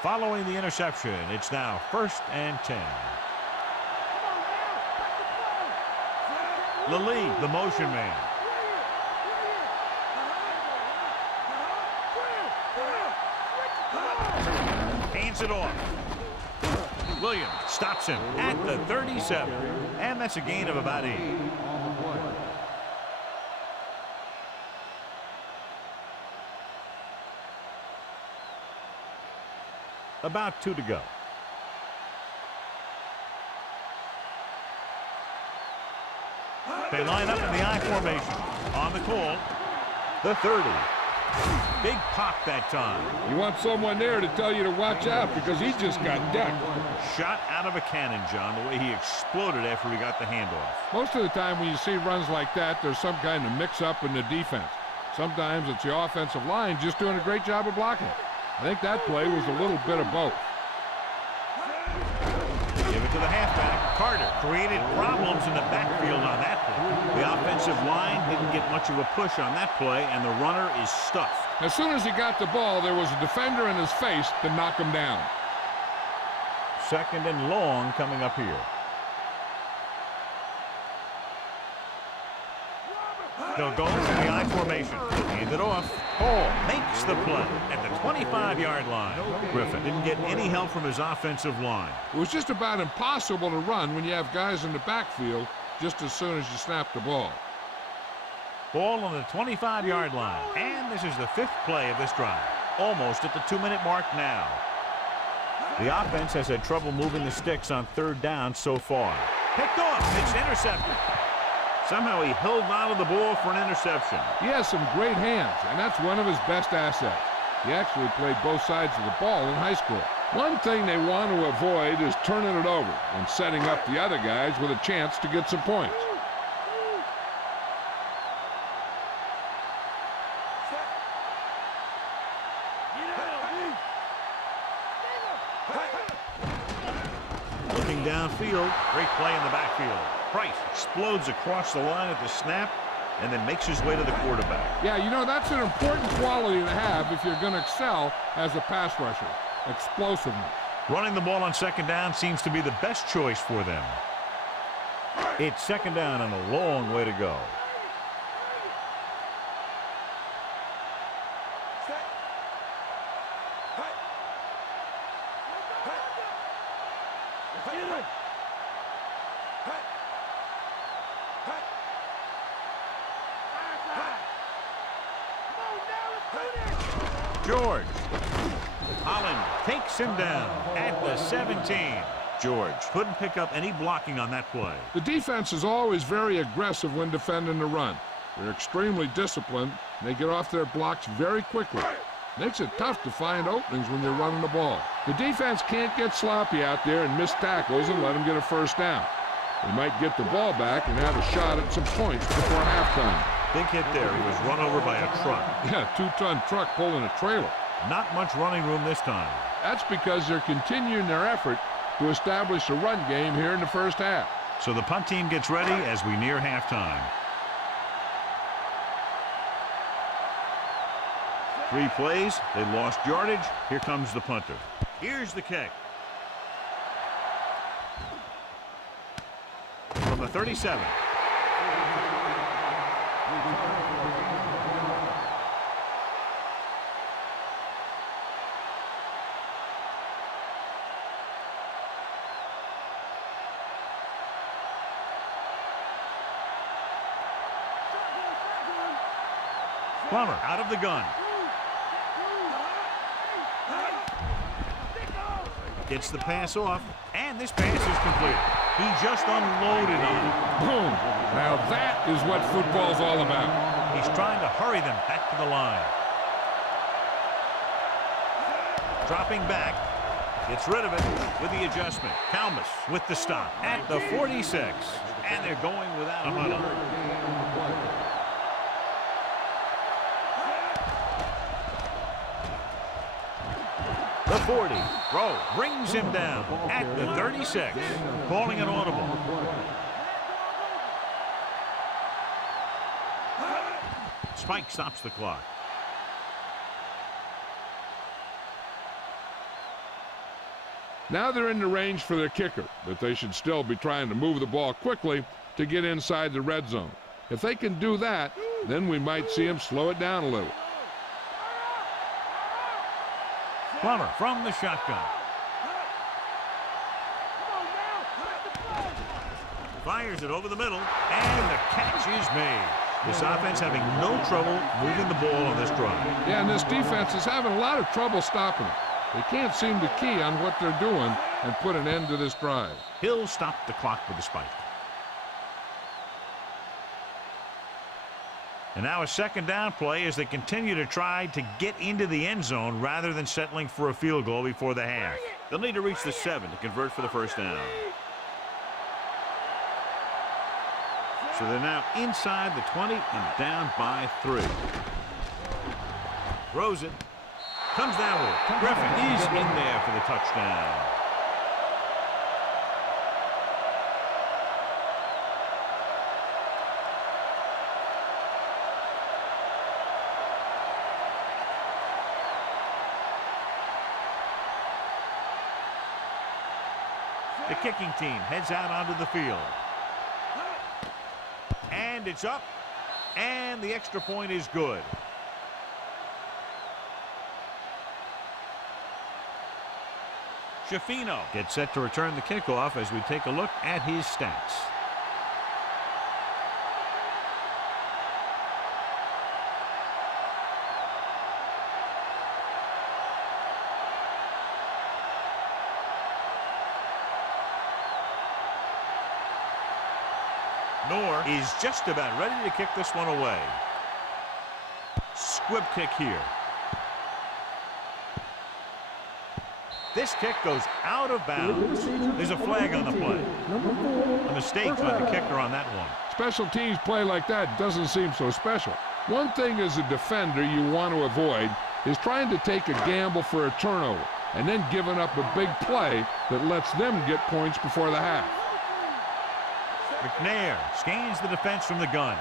Following the interception, it's now 1st and 10. Lally, the motion man. Hands it off. Williams stops him at the 37. And that's a gain of about 8. About 2 to go. They line up in the I formation. On the call, the 30. Big pop that time. You want someone there to tell you to watch out because he just got decked. Shot out of a cannon, John, the way he exploded after he got the handoff. Most of the time when you see runs like that, there's some kind of mix-up in the defense. Sometimes it's the offensive line just doing a great job of blocking. I think that play was a little bit of both. Give it to the halfback. Carter created problems in the backfield on that play. The offensive line didn't get much of a push on that play, and the runner is stuffed. As soon as he got the ball, there was a defender in his face to knock him down. 2nd and long coming up here. They'll go in the I formation. Hand it off. Hall makes the play at the 25-yard line. Griffin didn't get any help from his offensive line. It was just about impossible to run when you have guys in the backfield just as soon as you snap the ball. Ball on the 25-yard line. And this is the 5th play of this drive. Almost at the 2-minute mark now. The offense has had trouble moving the sticks on 3rd down so far. Picked off. It's intercepted. Somehow he held on to the ball for an interception. He has some great hands, and that's one of his best assets. He actually played both sides of the ball in high school. One thing they want to avoid is turning it over and setting up the other guys with a chance to get some points. Looking downfield, great play in the backfield. Price explodes across the line at the snap and then makes his way to the quarterback. Yeah, you know, that's an important quality to have if you're going to excel as a pass rusher. Explosiveness. Running the ball on 2nd down seems to be the best choice for them. It's 2nd down and a long way to go. George. Holland takes him down at the 17. George couldn't pick up any blocking on that play. The defense is always very aggressive when defending the run. They're extremely disciplined, and they get off their blocks very quickly. Makes it tough to find openings when you're running the ball. The defense can't get sloppy out there and miss tackles and let them get a 1st down. They might get the ball back and have a shot at some points before halftime. Big hit there. He was run over by a truck. Yeah, 2-ton truck pulling a trailer. Not much running room this time. That's because they're continuing their effort to establish a run game here in the first half. So the punt team gets ready as we near halftime. 3 plays, they lost yardage. Here comes the punter. Here's the kick. From the 37. Plummer out of the gun. Gets the pass off, and this pass is complete. He just unloaded on it. Boom! Now that is what football's all about. He's trying to hurry them back to the line. Dropping back. Gets rid of it with the adjustment. Kalmus with the stop at the 46. And they're going without a huddle. The 40. Throw brings him down at the 36. Calling an audible. Spike stops the clock. Now they're in the range for their kicker, but they should still be trying to move the ball quickly to get inside the red zone. If they can do that, then we might see them slow it down a little. Plummer from the shotgun. Fires it over the middle, and the catch is made. This offense having no trouble moving the ball on this drive. Yeah, and this defense is having a lot of trouble stopping it. They can't seem to key on what they're doing and put an end to this drive. He'll stop the clock with a spike. And now a second down play as they continue to try to get into the end zone rather than settling for a field goal before the half. They'll need to reach the 7 to convert for the first down. So they're now inside the 20 and down by 3. Throws it. Comes down with it. Griffin is in there for the touchdown. The kicking team heads out onto the field. And it's up. And the extra point is good. Schifino gets set to return the kickoff as we take a look at his stats. Knorr is just about ready to kick this one away. Squib kick here. This kick goes out of bounds. There's a flag on the play. A mistake by the kicker on that one. Special teams play like that doesn't seem so special. One thing as a defender you want to avoid is trying to take a gamble for a turnover and then giving up a big play that lets them get points before the half. McNair scans the defense from the gun.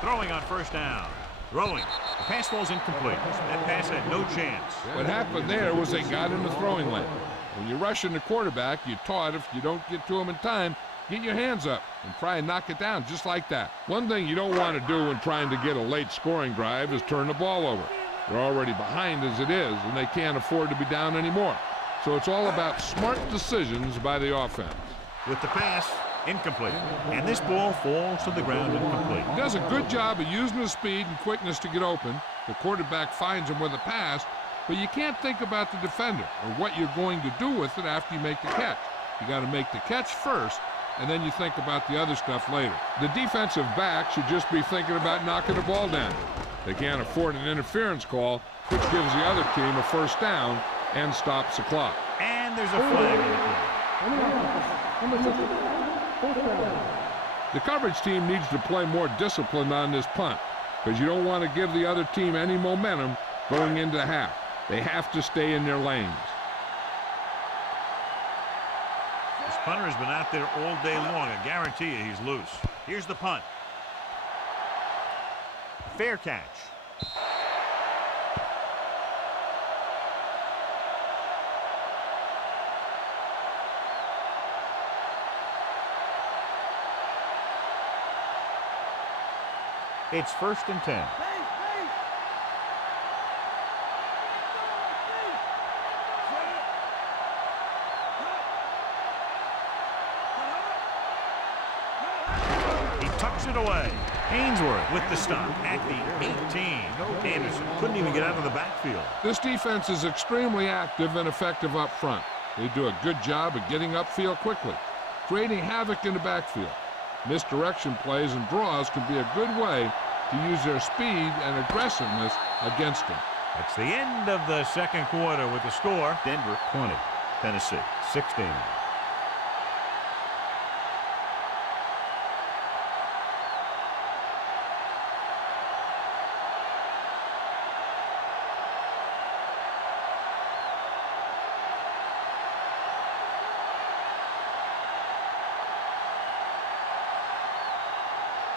Throwing on first down. Throwing. The pass falls incomplete. That pass had no chance. What happened there was they got in the throwing lane. When you're rushing the quarterback, you're taught if you don't get to him in time, get your hands up and try and knock it down just like that. One thing you don't want to do when trying to get a late scoring drive is turn the ball over. They're already behind as it is, and they can't afford to be down anymore. So it's all about smart decisions by the offense. With the pass, incomplete. And this ball falls to the ground incomplete. He does a good job of using his speed and quickness to get open. The quarterback finds him with a pass, but you can't think about the defender or what you're going to do with it after you make the catch. You got to make the catch first, and then you think about the other stuff later. The defensive back should just be thinking about knocking the ball down. They can't afford an interference call, which gives the other team a first down and stops the clock. And there's a flag in the play. The coverage team needs to play more disciplined on this punt because you don't want to give the other team any momentum going into half. They have to stay in their lanes. Punter has been out there all day long. I guarantee you he's loose. Here's the punt. Fair catch. It's 1st and 10. He tucks it away. Ainsworth with the stop at the 18. Anderson couldn't even get out of the backfield. This defense is extremely active and effective up front. They do a good job of getting upfield quickly, creating havoc in the backfield. Misdirection plays and draws can be a good way to use their speed and aggressiveness against them. That's the end of the second quarter with the score. Denver 20, Tennessee 16.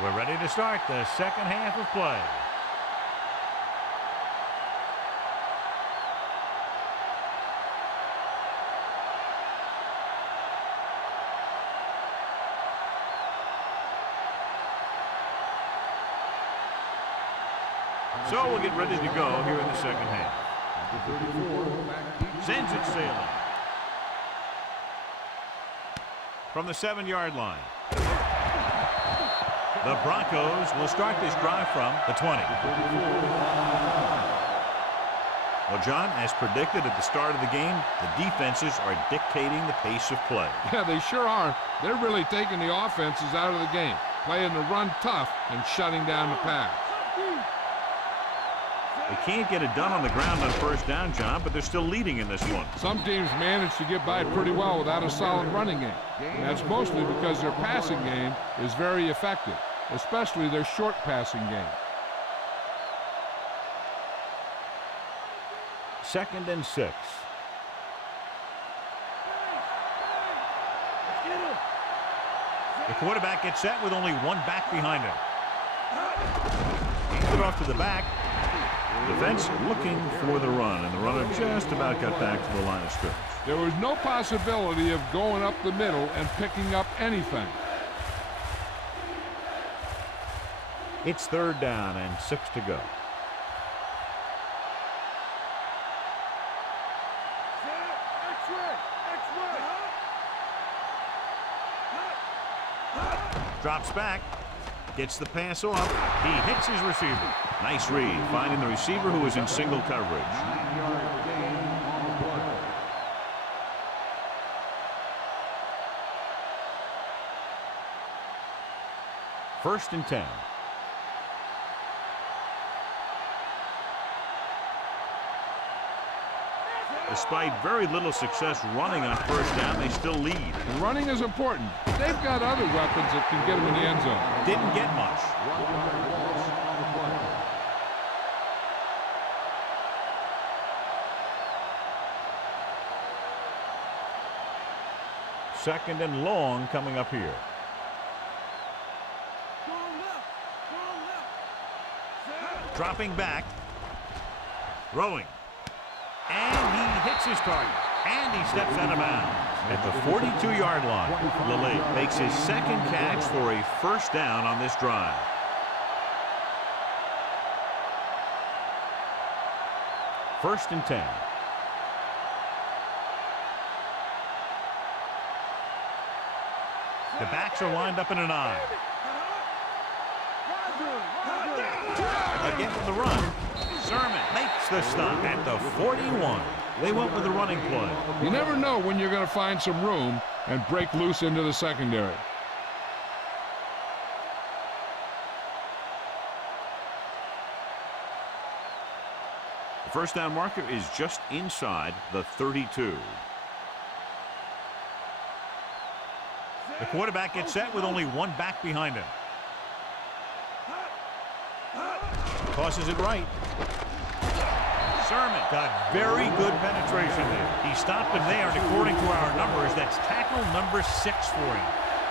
We're ready to start the second half of play. So we'll get ready to go here in the second half. Sends it sailing. From the 7-yard line. The Broncos will start this drive from the 20. Well, John, as predicted at the start of the game, the defenses are dictating the pace of play. Yeah, they sure are. They're really taking the offenses out of the game, playing the run tough and shutting down the pass. They can't get it done on the ground on first down, John, but they're still leading in this one. Some teams manage to get by pretty well without a solid running game. And that's mostly because their passing game is very effective, especially their short passing game. 2nd and 6. The quarterback gets set with only one back behind him. Hands it off to the back. Defense looking for the run, and the runner just about got back to the line of scrimmage. There was no possibility of going up the middle and picking up anything. It's 3rd down and 6 to go. Drops back. Gets the pass off. He hits his receiver. Nice read, finding the receiver who was in single coverage. First and 10. Despite very little success running on first down, they still lead. And running is important. They've got other weapons that can get them in the end zone. Didn't get much. Second and long coming up here. Dropping back. Throwing. And he hits his target. And he steps out of bounds. At the 42-yard line, Lille makes his second catch for a first down on this drive. First and 10. The backs are lined up in an eye. Again from the run. Sermon makes the stop at the 41. They went with the running play. You never know when you're going to find some room and break loose into the secondary. The first down marker is just inside the 32. The quarterback gets set with only one back behind him. Tosses it right. Sermon got very good penetration there. He stopped him there, and according to our numbers, that's tackle number 6 for him.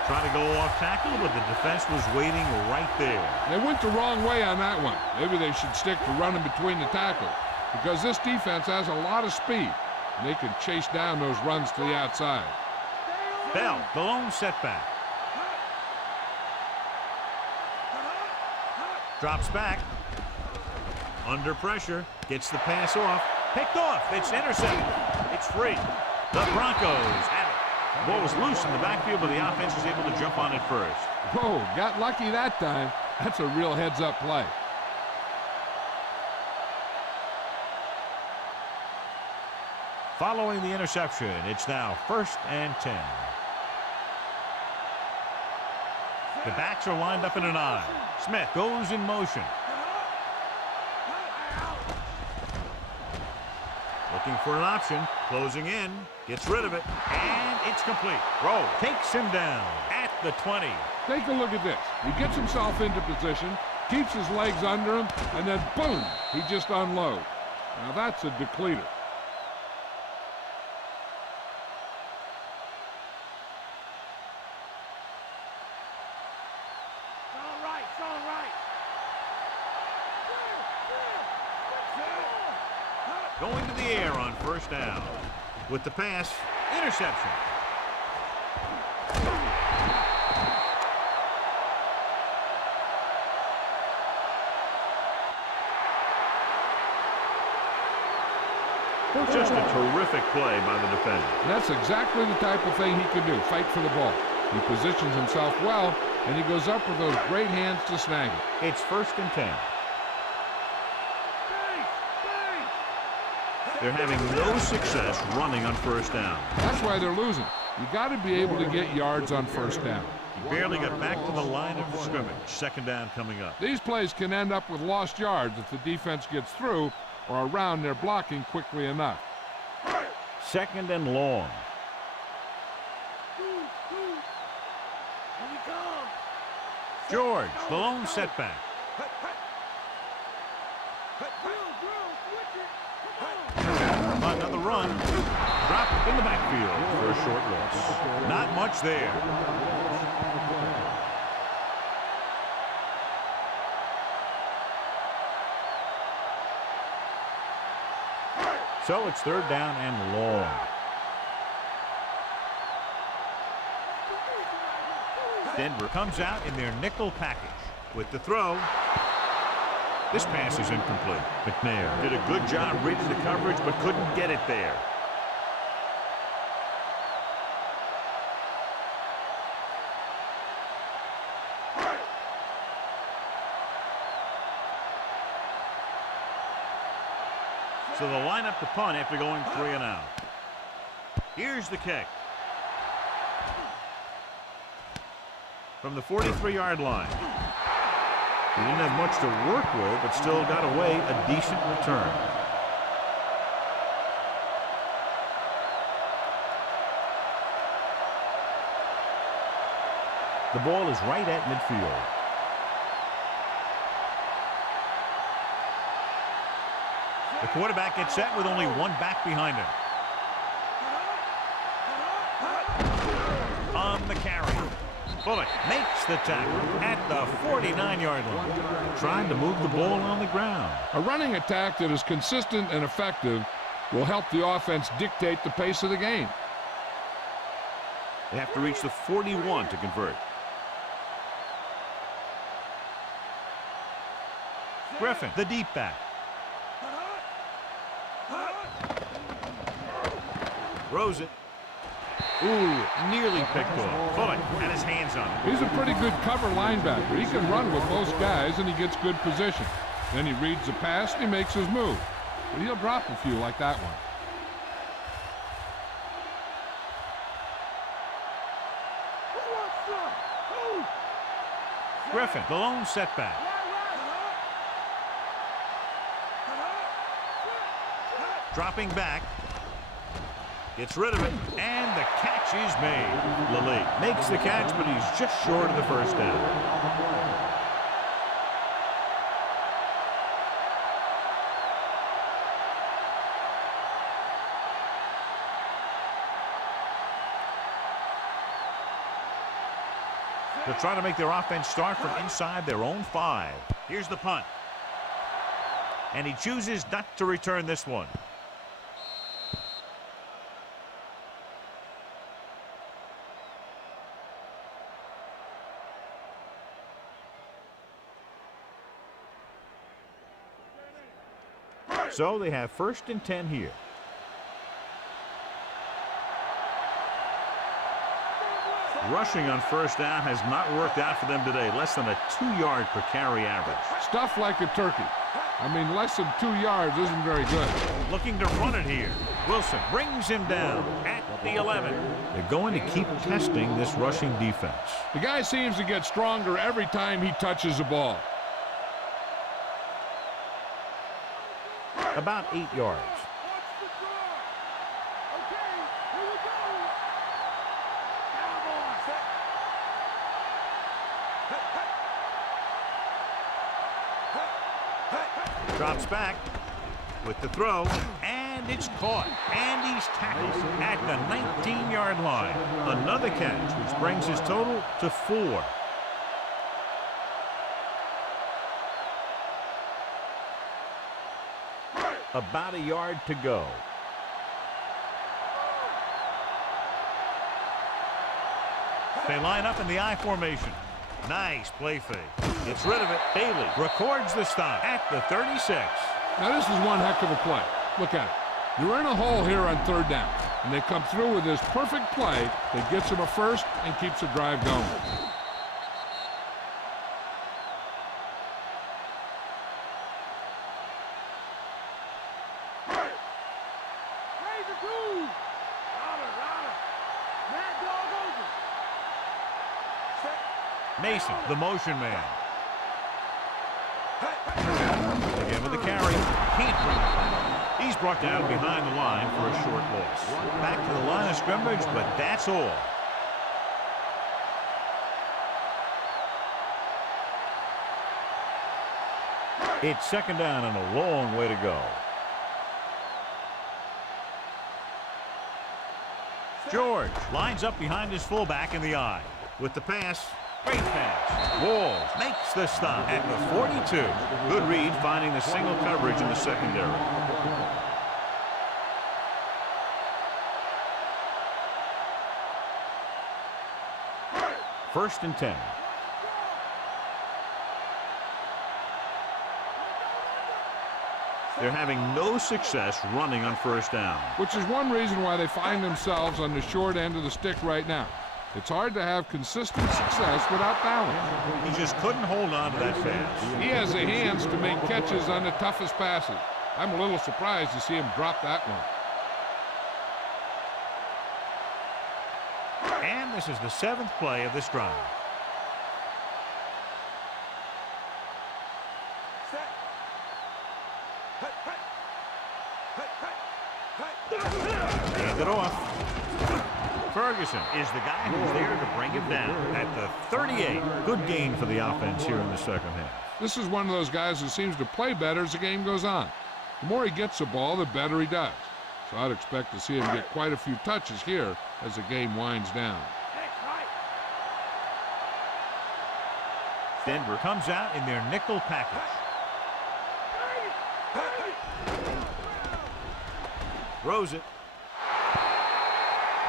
Trying to go off tackle, but the defense was waiting right there. They went the wrong way on that one. Maybe they should stick to running between the tackles, because this defense has a lot of speed, and they can chase down those runs to the outside. Bell, the lone setback. Drops back. Under pressure. Gets the pass off. Picked off. It's intercepted. It's free. The Broncos have it. The ball was loose in the backfield, but the offense was able to jump on it first. Whoa, got lucky that time. That's a real heads-up play. Following the interception, it's now 1st and 10. The backs are lined up in an I. Smith goes in motion. Looking for an option. Closing in. Gets rid of it. And it's complete. Rowe takes him down at the 20. Take a look at this. He gets himself into position, keeps his legs under him, and then boom, he just unloads. Now that's a depleter. Going to the air on 1st down. With the pass, interception. Just a terrific play by the defender. That's exactly the type of thing he can do, fight for the ball. He positions himself well, and he goes up with those great hands to snag it. It's 1st and 10. They're having no success running on 1st down. That's why they're losing. You got to be able to get yards on 1st down. He barely got back to the line of scrimmage. 2nd down coming up. These plays can end up with lost yards if the defense gets through or around their blocking quickly enough. 2nd and long. George, the lone setback. Another run. Dropped in the backfield for a short loss. Not much there. So it's 3rd down and long. Denver comes out in their nickel package with the throw. This pass is incomplete. McNair did a good job reading the coverage, but couldn't get it there. So they'll line up the punt after going 3 and out. Here's the kick. From the 43-yard line. He didn't have much to work with, but still got away a decent return. The ball is right at midfield. The quarterback gets set with only one back behind him. On the carry. Bullock makes the tackle at the 49-yard line, trying to move the ball on the ground. A running attack that is consistent and effective will help the offense dictate the pace of the game. They have to reach the 41 to convert. Griffin, the deep back. Throws it. Ooh, nearly picked off. Bullock had his hands on it. He's a pretty good cover linebacker. He can run with most guys, and he gets good position. Then he reads the pass, and he makes his move. But he'll drop a few like that one. Griffin, the lone setback. Dropping back. Gets rid of it, and the catch is made. Lilly makes the catch, but he's just short of the 1st down. They'll try to make their offense start from inside their own 5. Here's the punt. And he chooses not to return this one. So they have 1st and 10 here. Rushing on 1st down has not worked out for them today. Less than a 2-yard per carry average. Stuffed like a turkey. I mean, less than 2 yards isn't very good. Looking to run it here. Wilson brings him down at the 11. They're going to keep testing this rushing defense. The guy seems to get stronger every time he touches the ball. About 8 yards. Drops back with the throw, and it's caught. And he's tackled at the 19-yard line. Another catch, which brings his total to 4. About a yard to go. They line up in the I formation. Nice play fake. Gets rid of it. Bailey records the stop at the 36. Now this is one heck of a play. Look at it. You're in a hole here on 3rd down, and they come through with this perfect play that gets them a first and keeps the drive going. Mason, the motion man. Again with the carry. Can't run. He's brought down behind the line for a short loss. Back to the line of scrimmage, but that's all. It's 2nd down and a long way to go. George lines up behind his fullback in the I. With the pass. Great pass. Walls makes the stop at the 42. Good read finding the single coverage in the secondary. First and 10. They're having no success running on 1st down. Which is one reason why they find themselves on the short end of the stick right now. It's hard to have consistent success without balance. He just couldn't hold on to that pass. He has the hands to make catches on the toughest passes. I'm a little surprised to see him drop that one. And this is the 7th play of this drive. Hand it off. Ferguson is the guy who's there to bring him down at the 38. Good gain for the offense here in the 2nd half. This is one of those guys who seems to play better as the game goes on. The more he gets the ball, the better he does. So I'd expect to see him get quite a few touches here as the game winds down. Denver comes out in their nickel package. Throws it.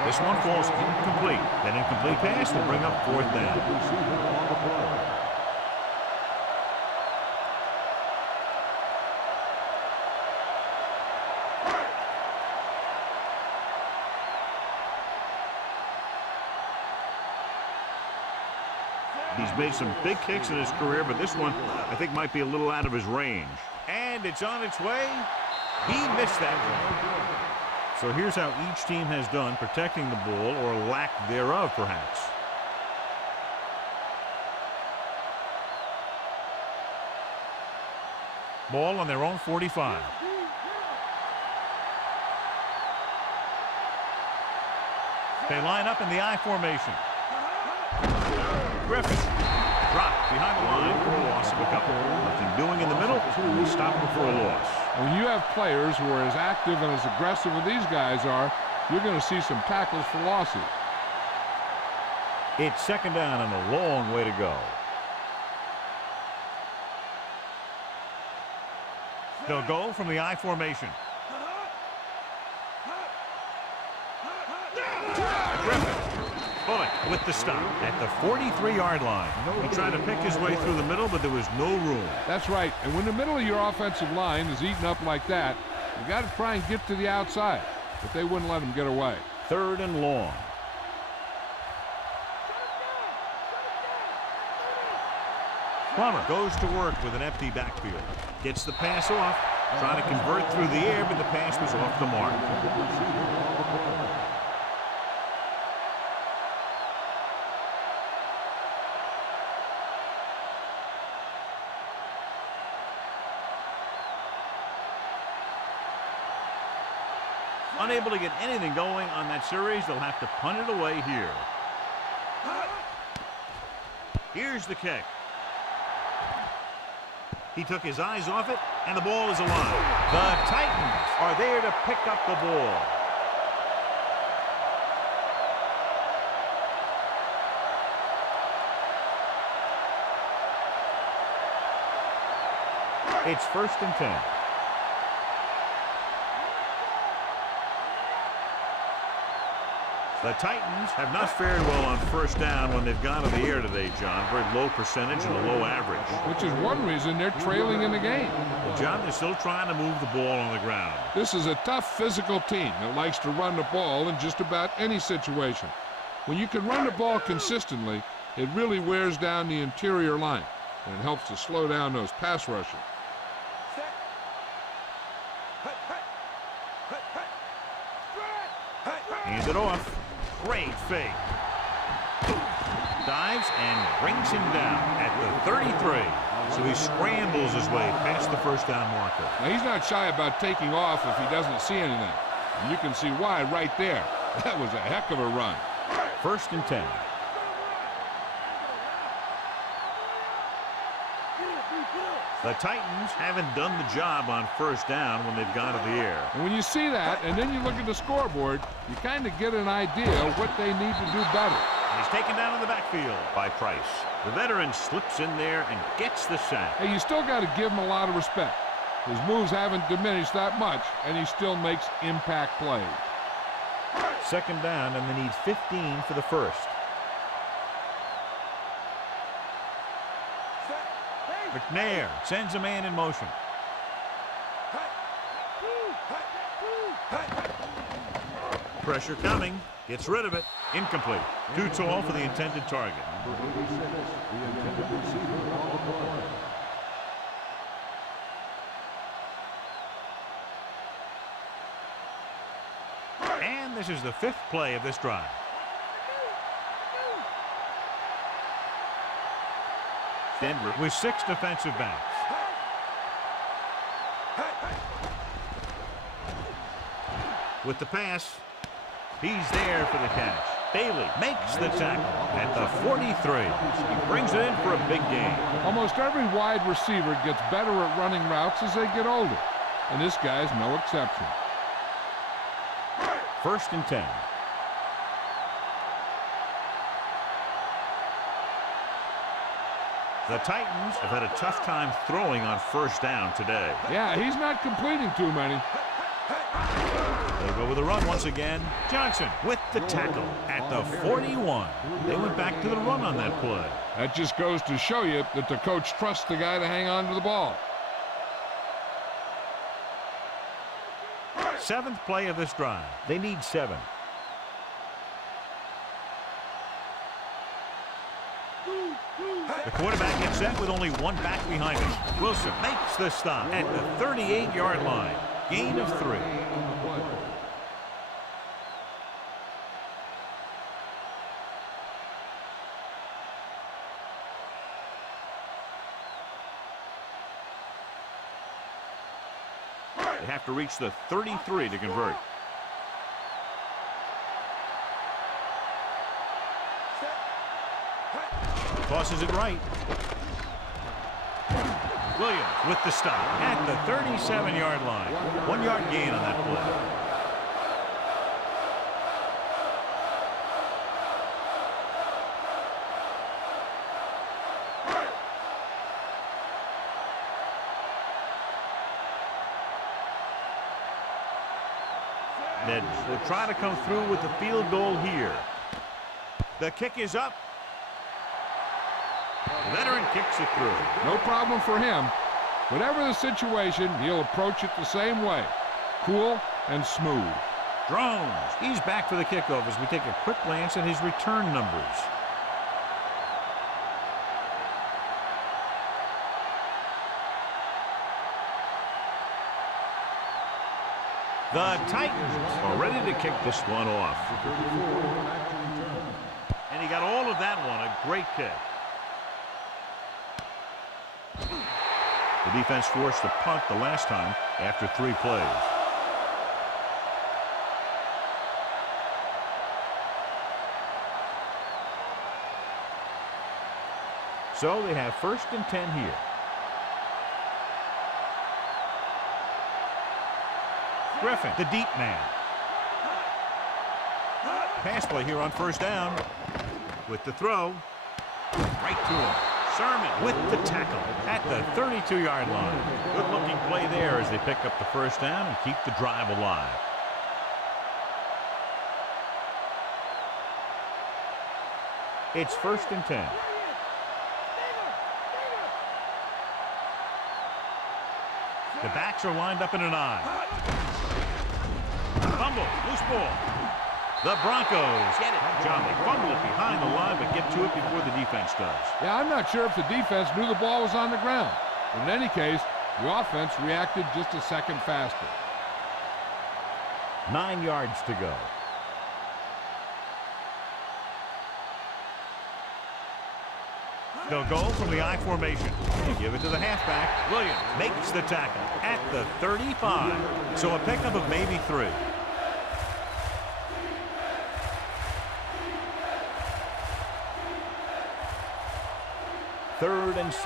This one falls incomplete. That incomplete pass will bring up 4th down. He's made some big kicks in his career, but this one I think might be a little out of his range. And it's on its way. He missed that one. So here's how each team has done protecting the ball, or lack thereof, perhaps. Ball on their own 45. They line up in the I formation. Griffin dropped behind the line for a loss of a couple. Nothing doing in the middle. He stopped before a loss. When you have players who are as active and as aggressive as these guys are, you're going to see some tackles for losses. It's second down and a long way to go. They'll go from the I formation. Bullock with the stop at the 43-yard line. He tried to pick his way through the middle, but there was no room. That's right. And when the middle of your offensive line is eaten up like that, you got to try and get to the outside. But they wouldn't let him get away. Third and long. Plummer goes to work with an empty backfield. Gets the pass off. Trying to convert through the air, but the pass was off the mark. Unable to get anything going on that series, they'll have to punt it away here. Here's the kick. He took his eyes off it, and the ball is alive. The Titans are there to pick up the ball. It's 1st and 10. The Titans have not fared well on first down when they've gone to the air today, John. Very low percentage and a low average. Which is one reason they're trailing in the game. Well, John, they're still trying to move the ball on the ground. This is a tough physical team that likes to run the ball in just about any situation. When you can run the ball consistently, it really wears down the interior line, and it helps to slow down those pass rushers. Hands it off. Great fake. Dives and brings him down at the 33. So he scrambles his way past the first down marker. Now, he's not shy about taking off if he doesn't see anything. And you can see why right there. That was a heck of a run. 1st and 10. The Titans haven't done the job on first down when they've gone to the air. And when you see that, and then you look at the scoreboard, you kind of get an idea of what they need to do better. And he's taken down in the backfield by Price. The veteran slips in there and gets the sack. Hey, you still got to give him a lot of respect. His moves haven't diminished that much, and he still makes impact plays. Second down, and they need 15 for the first. McNair sends a man in motion. Pressure coming. Gets rid of it. Incomplete. Too tall for the intended target. And this is the 5th play of this drive. Denver with 6 defensive backs. With the pass, he's there for the catch. Bailey makes the tackle at the 43. He brings it in for a big gain. Almost every wide receiver gets better at running routes as they get older, and this guy's no exception. 1st and 10. The Titans have had a tough time throwing on first down today. Yeah, he's not completing too many. They'll go with the run once again. Johnson with the tackle at the 41. They went back to the run on that play. That just goes to show you that the coach trusts the guy to hang on to the ball. 7th play of this drive. They need 7. The quarterback gets set with only one back behind him. Wilson makes the stop at the 38-yard line. Gain of 3. They have to reach the 33 to convert. Tosses it right. Williams with the stop at the 37-yard line. 1-yard gain on that play. Ned will try to come through with the field goal here. The kick is up. The veteran kicks it through. No problem for him. Whatever the situation, he'll approach it the same way. Cool and smooth. Drones. He's back for the kickoff as we take a quick glance at his return numbers. The Titans are ready to kick this one off. And he got all of that one. A great kick. The defense forced the punt the last time after 3 plays. So they have 1st and 10 here. Griffin, the deep man. Pass play here on 1st down. With the throw. Right to him. Sermon with the tackle at the 32-yard line. Good-looking play there as they pick up the 1st down and keep the drive alive. It's 1st and 10. The backs are lined up in an I. Fumble, loose ball. The Broncos get it. John, they fumble it behind the line, but get to it before the defense does. Yeah, I'm not sure if the defense knew the ball was on the ground. But in any case, the offense reacted just a second faster. 9 yards to go. They'll go from the I formation. They give it to the halfback. Williams makes the tackle at the 35. So a pickup of maybe 3. Third and 6.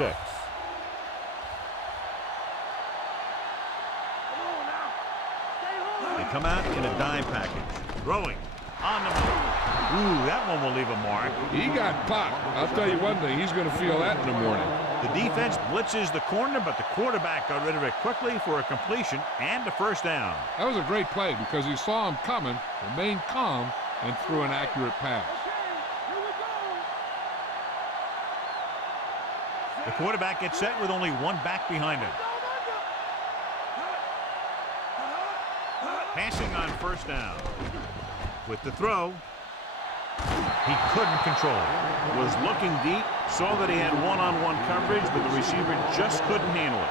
They come out in a dime package. Throwing on the move. Ooh, that one will leave a mark. He got popped. I'll tell you one thing, he's going to feel that in the morning. The defense blitzes the corner, but the quarterback got rid of it quickly for a completion and a 1st down. That was a great play because he saw him coming, remained calm, and threw an accurate pass. The quarterback gets set with only 1 back behind him. Passing on 1st down. With the throw, he couldn't control it. Was looking deep, saw that he had one-on-one coverage, but the receiver just couldn't handle it.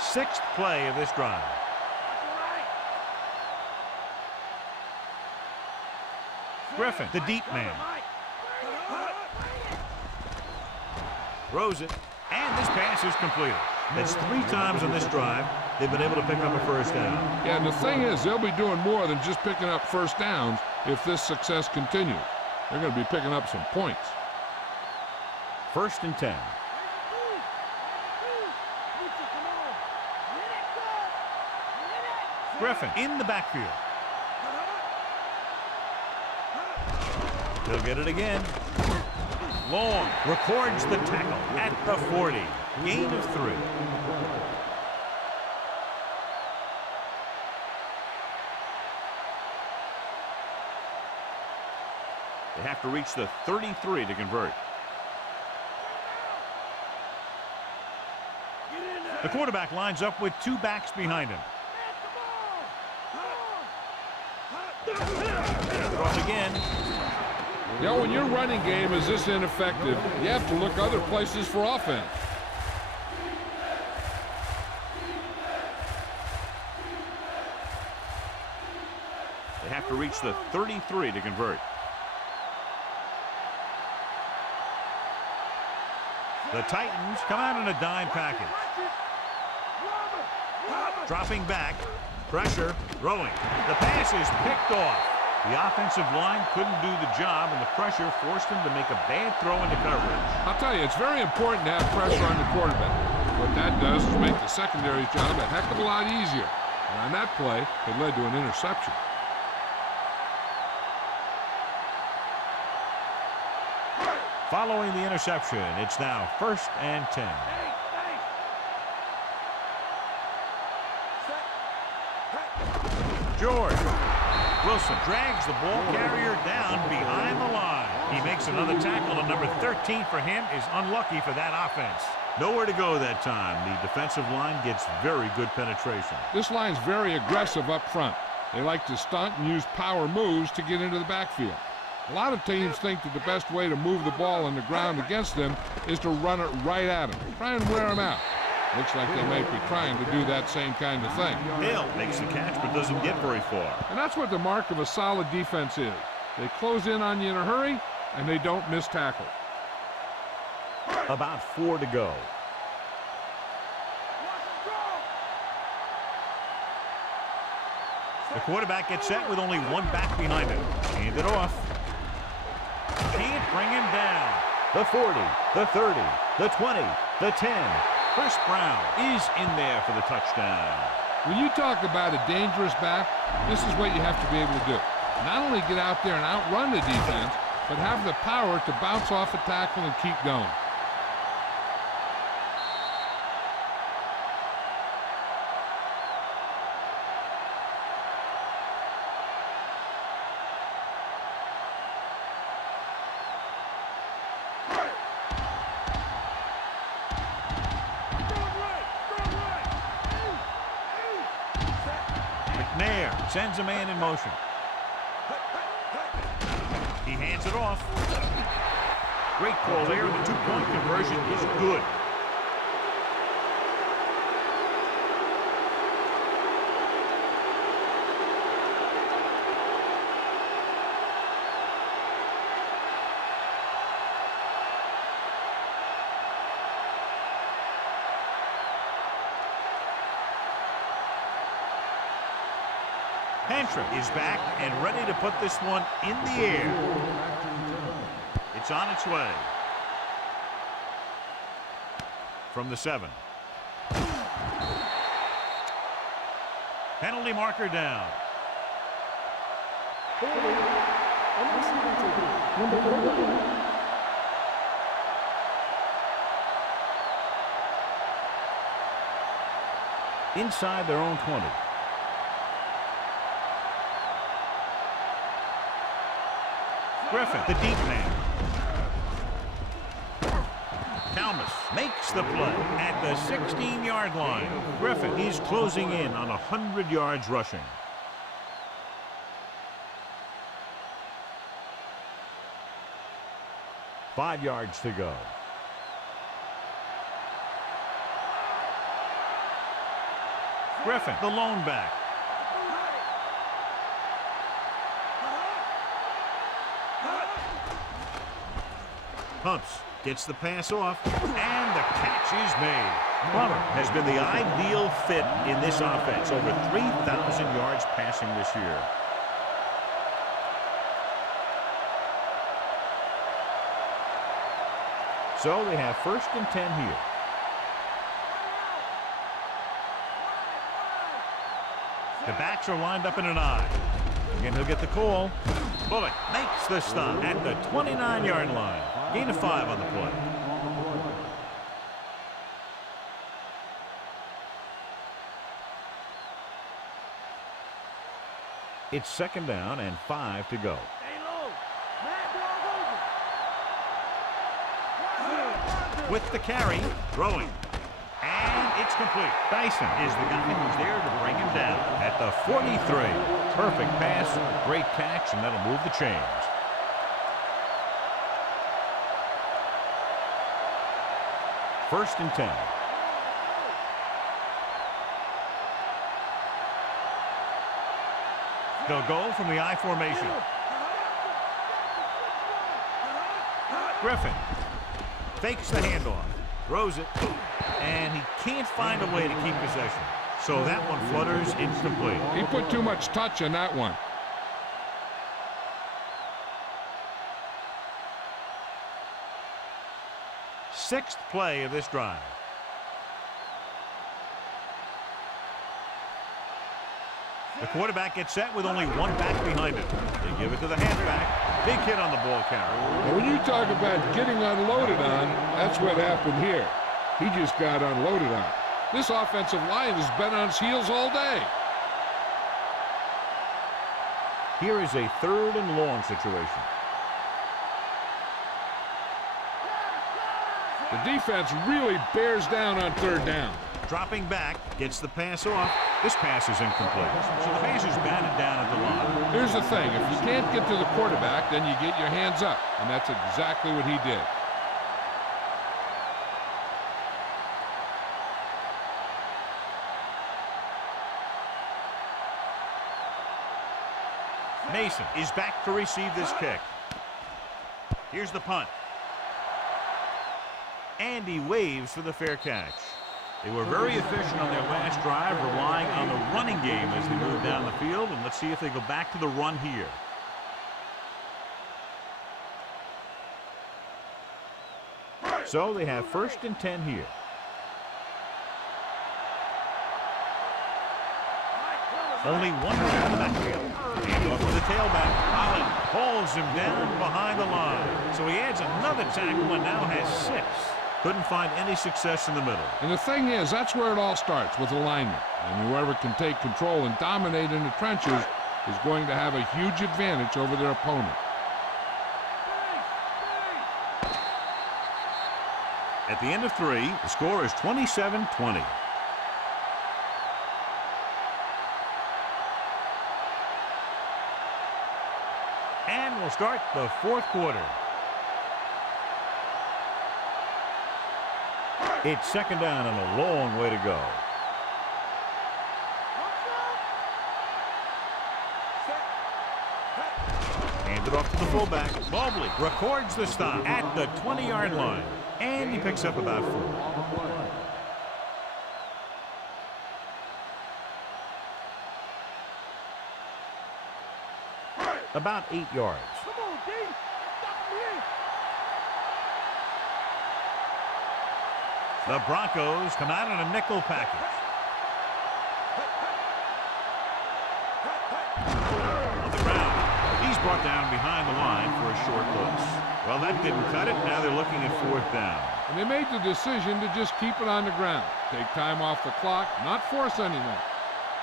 Sixth play of this drive. Griffin, the deep man. Throws it, and this pass is completed. That's 3 times on this drive they've been able to pick up a 1st down. Yeah, and the thing is, they'll be doing more than just picking up 1st downs if this success continues. They're going to be picking up some points. 1st and 10. Griffin in the backfield. He'll get it again. Long records the tackle at the 40. Gain of 3. They have to reach the 33 to convert. The quarterback lines up with 2 backs behind him. Throws again. You know, when your running game is this ineffective, you have to look other places for offense. They have to reach the 33 to convert. The Titans come out in a dime package. Dropping back. Pressure. Throwing. The pass is picked off. The offensive line couldn't do the job, and the pressure forced him to make a bad throw into coverage. I'll tell you, it's very important to have pressure on the quarterback. What that does is make the secondary's job a heck of a lot easier. And on that play, it led to an interception. Following the interception, it's now 1st and 10. George. Wilson drags the ball carrier down behind the line. He makes another tackle, and number 13 for him is unlucky for that offense. Nowhere to go that time. The defensive line gets very good penetration. This line's very aggressive up front. They like to stunt and use power moves to get into the backfield. A lot of teams think that the best way to move the ball on the ground against them is to run it right at them. Try and wear them out. Looks like they might be trying to do that same kind of thing. Hill makes the catch but doesn't get very far. And that's what the mark of a solid defense is. They close in on you in a hurry, and they don't miss tackle. About 4 to go. The quarterback gets set with only one back behind him. Hand it off. Can't bring him down. The 40, the 30, the 20, the 10. Chris Brown is in there for the touchdown. When you talk about a dangerous back, this is what you have to be able to do. Not only get out there and outrun the defense, but have the power to bounce off a tackle and keep going. Sends a man in motion. He hands it off. Great call there. The two-point conversion is good. Hantra is back and ready to put this one in the air. It's on its way. From the 7. Penalty marker down. Inside their own 20. Griffin, the deep man. Talmas makes the play at the 16-yard line. Griffin, he's closing in on 100 yards rushing. Five yards to go. Griffin, the lone back. Pumps, gets the pass off, and the catch is made. Plummer has been the ideal fit in this offense. Over 3,000 yards passing this year. So they have 1st and 10 here. The backs are lined up in an I. Again, he'll get the call. Bullock makes the stop at the 29-yard line. Gain of 5 on the play. It's 2nd down and 5 to go. With the carry, throwing. And it's complete. Dyson is the guy who's there to bring him down at the 43. Perfect pass, great catch, and that'll move the chains. First and 10. They'll go from the I formation. Griffin fakes the handoff, throws it, and he can't find a way to keep possession. So that one flutters incomplete. He put too much touch on that one. Sixth play of this drive. The quarterback gets set with only one back behind him. They give it to the halfback. Big hit on the ball carrier. Now, when you talk about getting unloaded on, that's what happened here. He just got unloaded on. This offensive line has been on its heels all day. Here is a 3rd and long situation. The defense really bears down on 3rd down. Dropping back, gets the pass off. This pass is incomplete. So the pass is batted down at the line. Here's the thing. If you can't get to the quarterback, then you get your hands up. And that's exactly what he did. Mason is back to receive this kick. Here's the punt. And he waves for the fair catch. They were very efficient on their last drive, relying on the running game as they move down the field. And let's see if they go back to the run here. So they have 1st and 10 here. Only one man in the backfield. Hand off to the tailback. Holland holds him down behind the line. So he adds another tackle and now has 6. Couldn't find any success in the middle. And the thing is, that's where it all starts, with alignment. And whoever can take control and dominate in the trenches is going to have a huge advantage over their opponent. At the end of 3, the score is 27-20. And we'll start the 4th quarter. It's 2nd down and a long way to go. Handed off to the fullback. Mobley records the stop at the 20-yard line. And he picks up about 4. About 8 yards. Come on, D. Stop him here. The Broncos come out in a nickel package. On the ground, he's brought down behind the line for a short loss. Well, that didn't cut it. Now they're looking at 4th down. And they made the decision to just keep it on the ground. Take time off the clock, not force anything.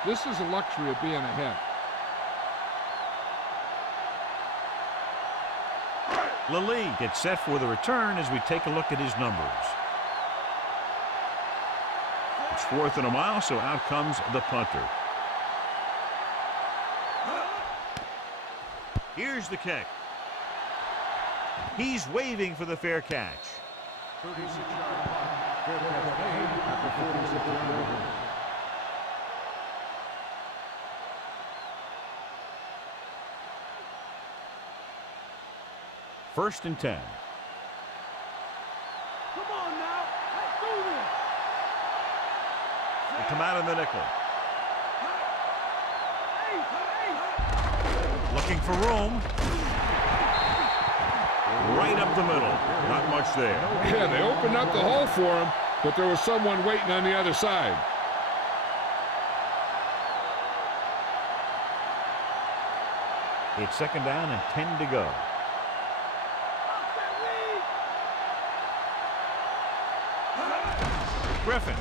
This is the luxury of being ahead. Lally gets set for the return as we take a look at his numbers. It's 4th and a mile, so out comes the punter. Here's the kick. He's waving for the fair catch. 36-yard punt. Fair catch made after 46 yards. First and 10. Come on now. Let's do this. They come out in the nickel. Looking for room. Right up the middle. Not much there. Yeah, they opened up the hole for him, but there was someone waiting on the other side. It's 2nd down and 10 to go. Griffin.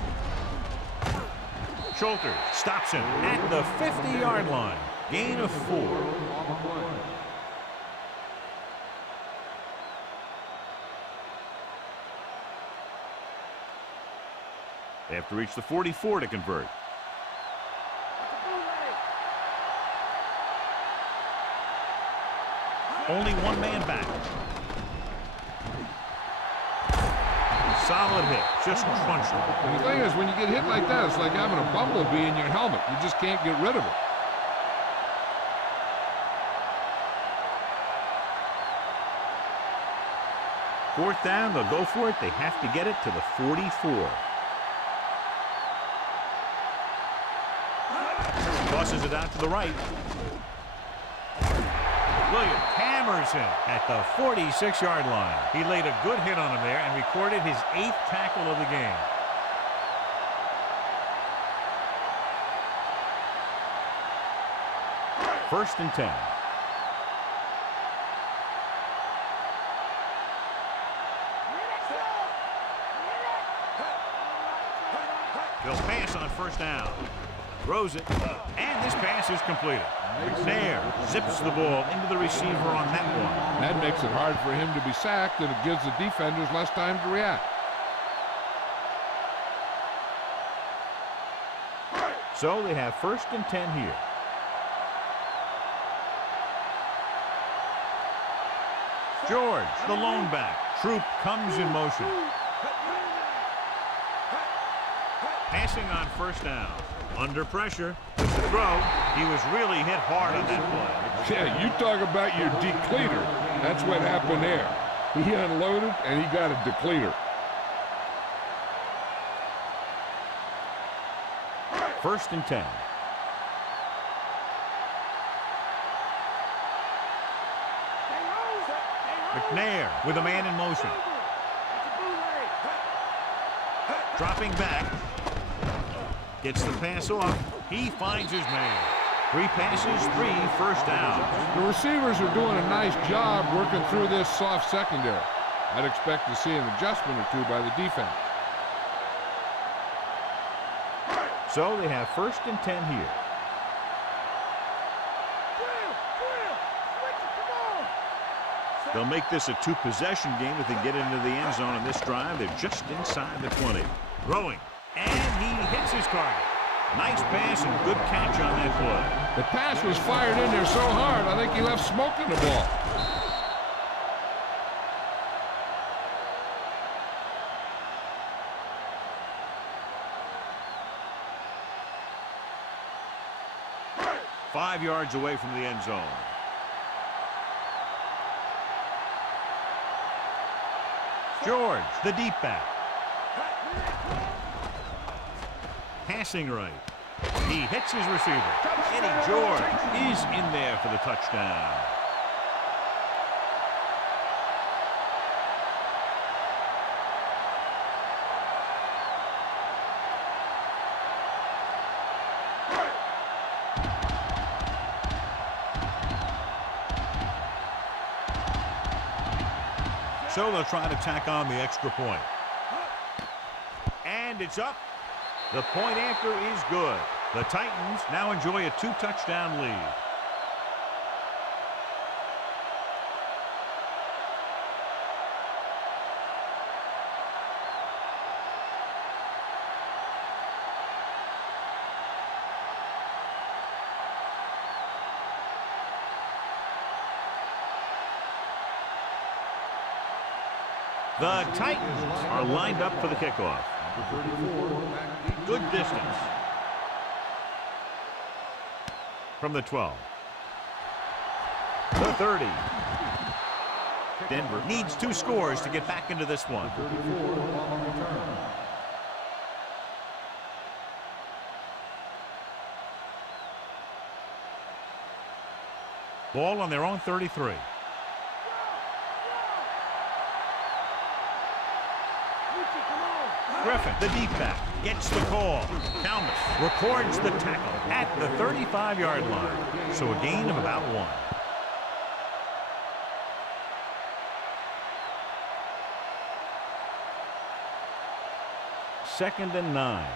Schulter stops him at the 50-yard line. Gain of 4. They have to reach the 44 to convert. Only one man back. Solid hit. Just crunched him. And the thing is, when you get hit like that, it's like having a bumblebee in your helmet. You just can't get rid of it. Fourth down, they'll go for it. They have to get it to the 44. Tosses it out to the right. Williams hammers him at the 46-yard line. He laid a good hit on him there and recorded his 8th tackle of the game. First and 10. They'll pass on first down. Throws it, and this pass is completed. McNair zips the ball into the receiver on that one. That makes it hard for him to be sacked, and it gives the defenders less time to react. So they have 1st and 10 here. George, the lone back. Troop comes in motion. Passing on 1st down. Under pressure. With the throw, he was really hit hard on that play. Yeah, you talk about your depleter. That's what happened there. He unloaded, and he got a depleter. 1st and 10. McNair with a man in motion. Dropping back. Gets the pass off. He finds his man. 3 passes, 3 first downs. The receivers are doing a nice job working through this soft secondary. I'd expect to see an adjustment or two by the defense. So they have 1st and 10 here. They'll make this a 2-possession game if they get into the end zone on this drive. They're just inside the 20. Throwing, and he hits his target. Nice pass and good catch on that play. The pass was fired in there so hard, I think he left smoke in the ball. Five yards away from the end zone. George, the deep back. Passing right. He hits his receiver. Eddie George is in there for the touchdown. So they'll try to tack on the extra point. And it's up. The point after is good. The Titans now enjoy a 2-touchdown lead. The Titans are lined up for the kickoff. Good distance. From the 12. The 30. Denver needs 2 scores to get back into this one. Ball on their own 33. Griffin, the deep back, gets the call. Talmas records the tackle at the 35-yard line. So a gain of about 1. Second and 9.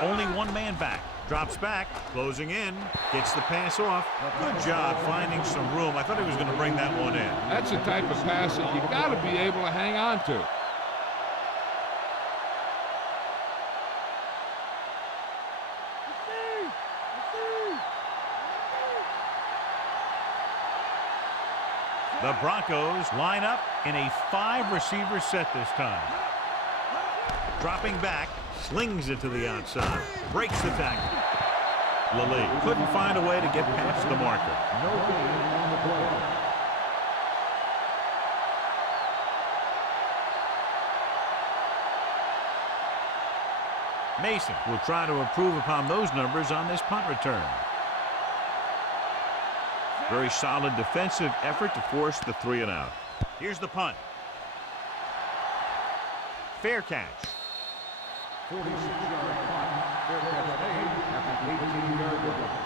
Only one man back. Drops back, closing in, gets the pass off. Good job finding some room. I thought he was going to bring that one in. That's the type of pass that you got to be able to hang on to. The Broncos line up in a 5-receiver set this time. Dropping back, slings it to the outside, breaks the tackle. Lilly couldn't find a way to get past the marker. No gain on the play. Mason will try to improve upon those numbers on this punt return. Very solid defensive effort to force the 3 and out. Here's the punt. Fair catch. 46-yard punt. Fair catch made after the 18-yard line.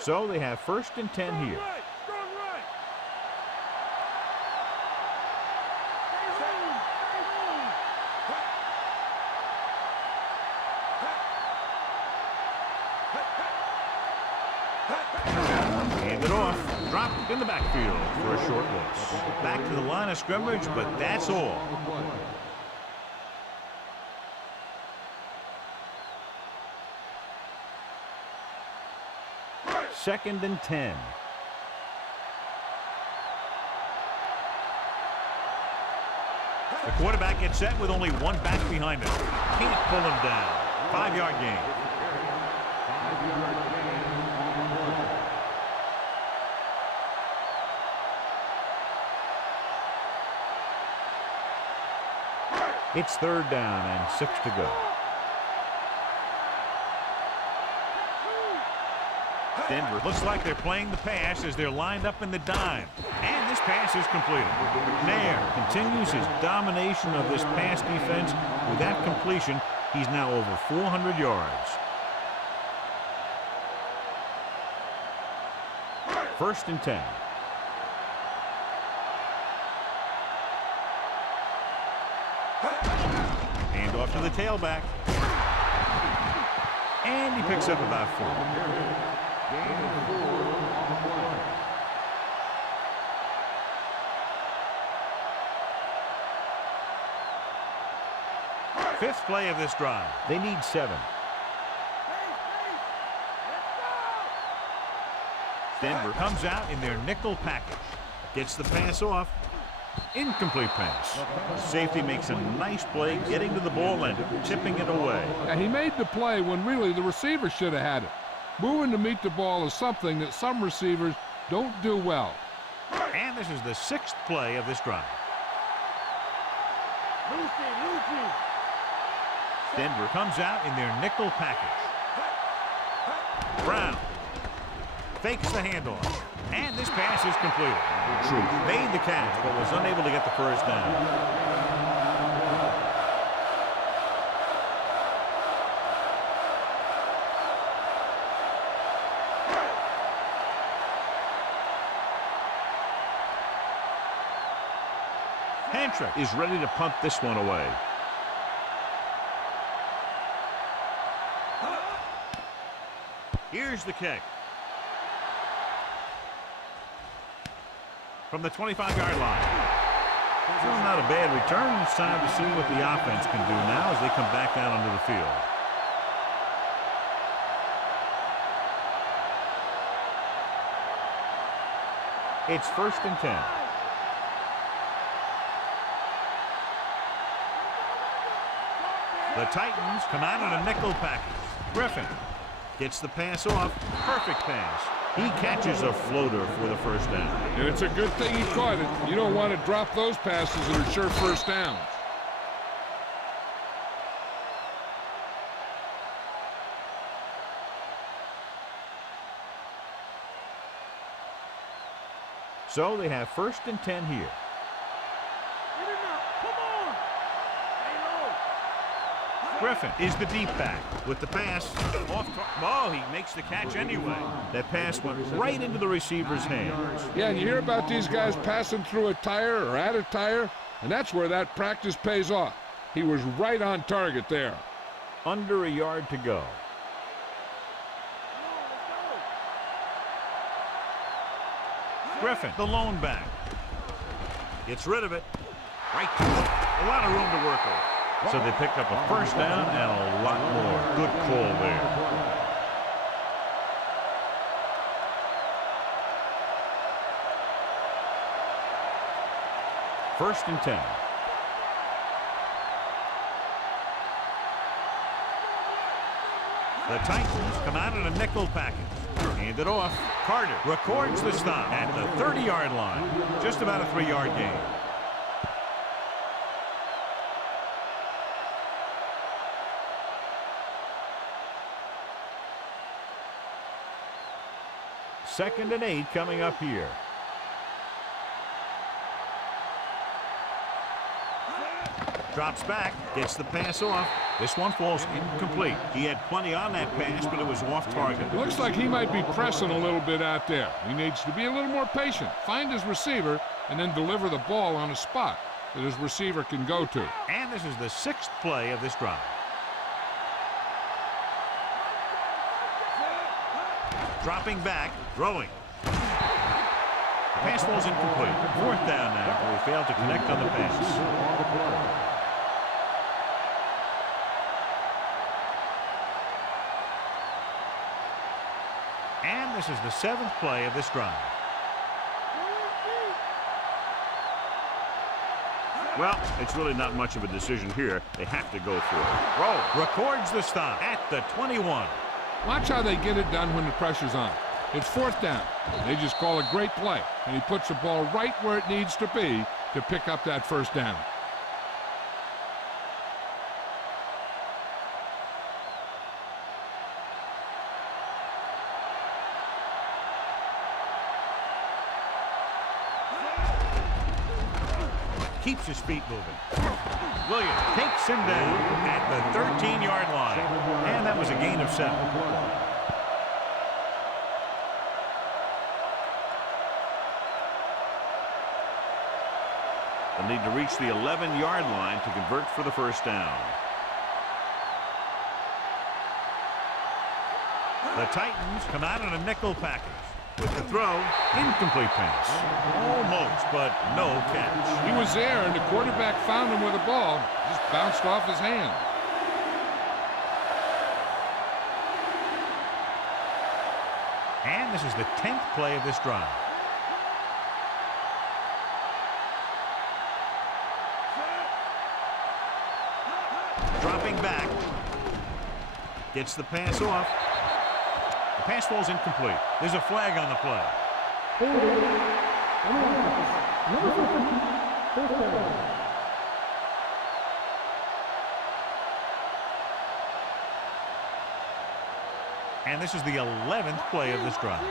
So they have 1st and 10 here. Hand it off. Dropped in the backfield for a short loss. Back to the line of scrimmage, but that's all. Second and 10. The quarterback gets set with only one back behind him. Can't pull him down. 5-yard gain. 5-yard gain on the play. It's 3rd down and 6 to go. Denver looks like they're playing the pass as they're lined up in the dime. And this pass is completed. Nair continues his domination of this pass defense. With that completion, he's now over 400 yards. 1st and 10. Hand off to the tailback. And he picks up about 4. Gain of 4 on the play. Fifth play of this drive. They need 7. Denver comes out in their nickel package. Gets the pass off. Incomplete pass. Safety makes a nice play getting to the ball and tipping it away. And he made the play when really the receiver should have had it. Moving to meet the ball is something that some receivers don't do well. And this is the 6th play of this drive. Denver comes out in their nickel package. Brown fakes the handoff. And this pass is completed. Truth made the catch, but was unable to get the 1st down. Hantrick is ready to punt this one away. Here's the kick. From the 25-yard line. Still not a bad return. It's time to see what the offense can do now as they come back out onto the field. It's 1st and 10. The Titans come out in a nickel package. Griffin gets the pass off. Perfect pass. He catches a floater for the 1st down. And it's a good thing he caught it. You don't want to drop those passes that are sure 1st downs. So they have 1st and 10 here. Griffin is the deep back with the pass. Oh, he makes the catch anyway. That pass went right into the receiver's hands. Yeah, and you hear about these guys passing through a tire or at a tire, and that's where that practice pays off. He was right on target there. Under a yard to go. Griffin, the lone back. Gets rid of it. Right to it. A lot of room to work with. So they pick up a 1st down and a lot more. Good call there. First and 10. The Titans come out in a nickel package. Hand it off. Carter records the stop at the 30-yard line. Just about a 3-yard gain. Second and 8 coming up here. Drops back, gets the pass off. This one falls incomplete. He had plenty on that pass, but it was off target. Looks like he might be pressing a little bit out there. He needs to be a little more patient, find his receiver, and then deliver the ball on a spot that his receiver can go to. And this is the 6th play of this drive. Dropping back, throwing. The pass falls incomplete. 4th down now after he failed to connect on the pass. And this is the 7th play of this drive. Well, it's really not much of a decision here. They have to go for it. Roll records the stop at the 21. Watch how they get it done when the pressure's on. It's 4th down. They just call a great play, and he puts the ball right where it needs to be to pick up that 1st down. Keeps his feet moving. Williams takes him down at the 13-yard line. And that was a gain of 7. They'll need to reach the 11-yard line to convert for the 1st down. The Titans come out in a nickel package. With the throw, incomplete pass. Almost, but no catch. He was there, and the quarterback found him with the ball. Just bounced off his hand. And this is the 10th play of this drive. Dropping back. Gets the pass off. The pass falls incomplete. There's a flag on the play. And this is the 11th play of this drive.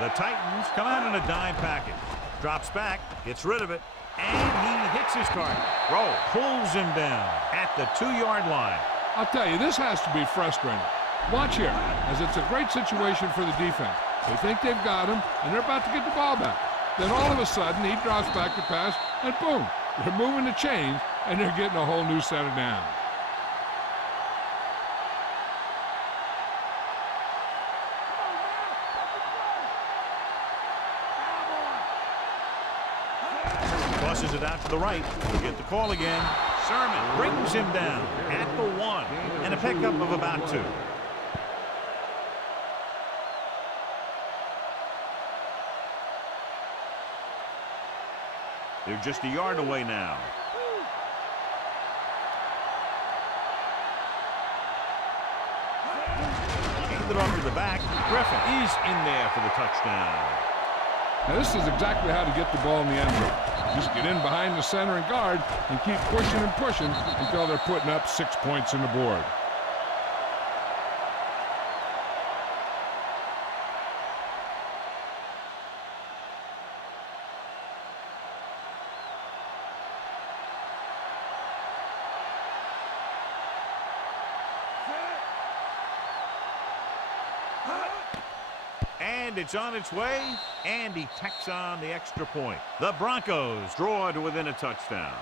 The Titans come out in a dime package. Drops back, gets rid of it, and he hits his target. Roll pulls him down at the 2-yard line. I'll tell you, this has to be frustrating. Watch here, as it's a great situation for the defense. They think they've got him, and they're about to get the ball back. Then all of a sudden, he drops back to pass, and boom, they're moving the chains, and they're getting a whole new set of downs. Tosses it out to the right. We'll get the call again. Sermon brings him down at the 1, and a pickup of about 2. They're just a yard away now. Handed off to the back. Griffin is in there for the touchdown. Now, this is exactly how to get the ball in the end zone. Just get in behind the center and guard and keep pushing and pushing until they're putting up 6 points on the board. And it's on its way, and he tacks on the extra point. The Broncos draw to within a touchdown.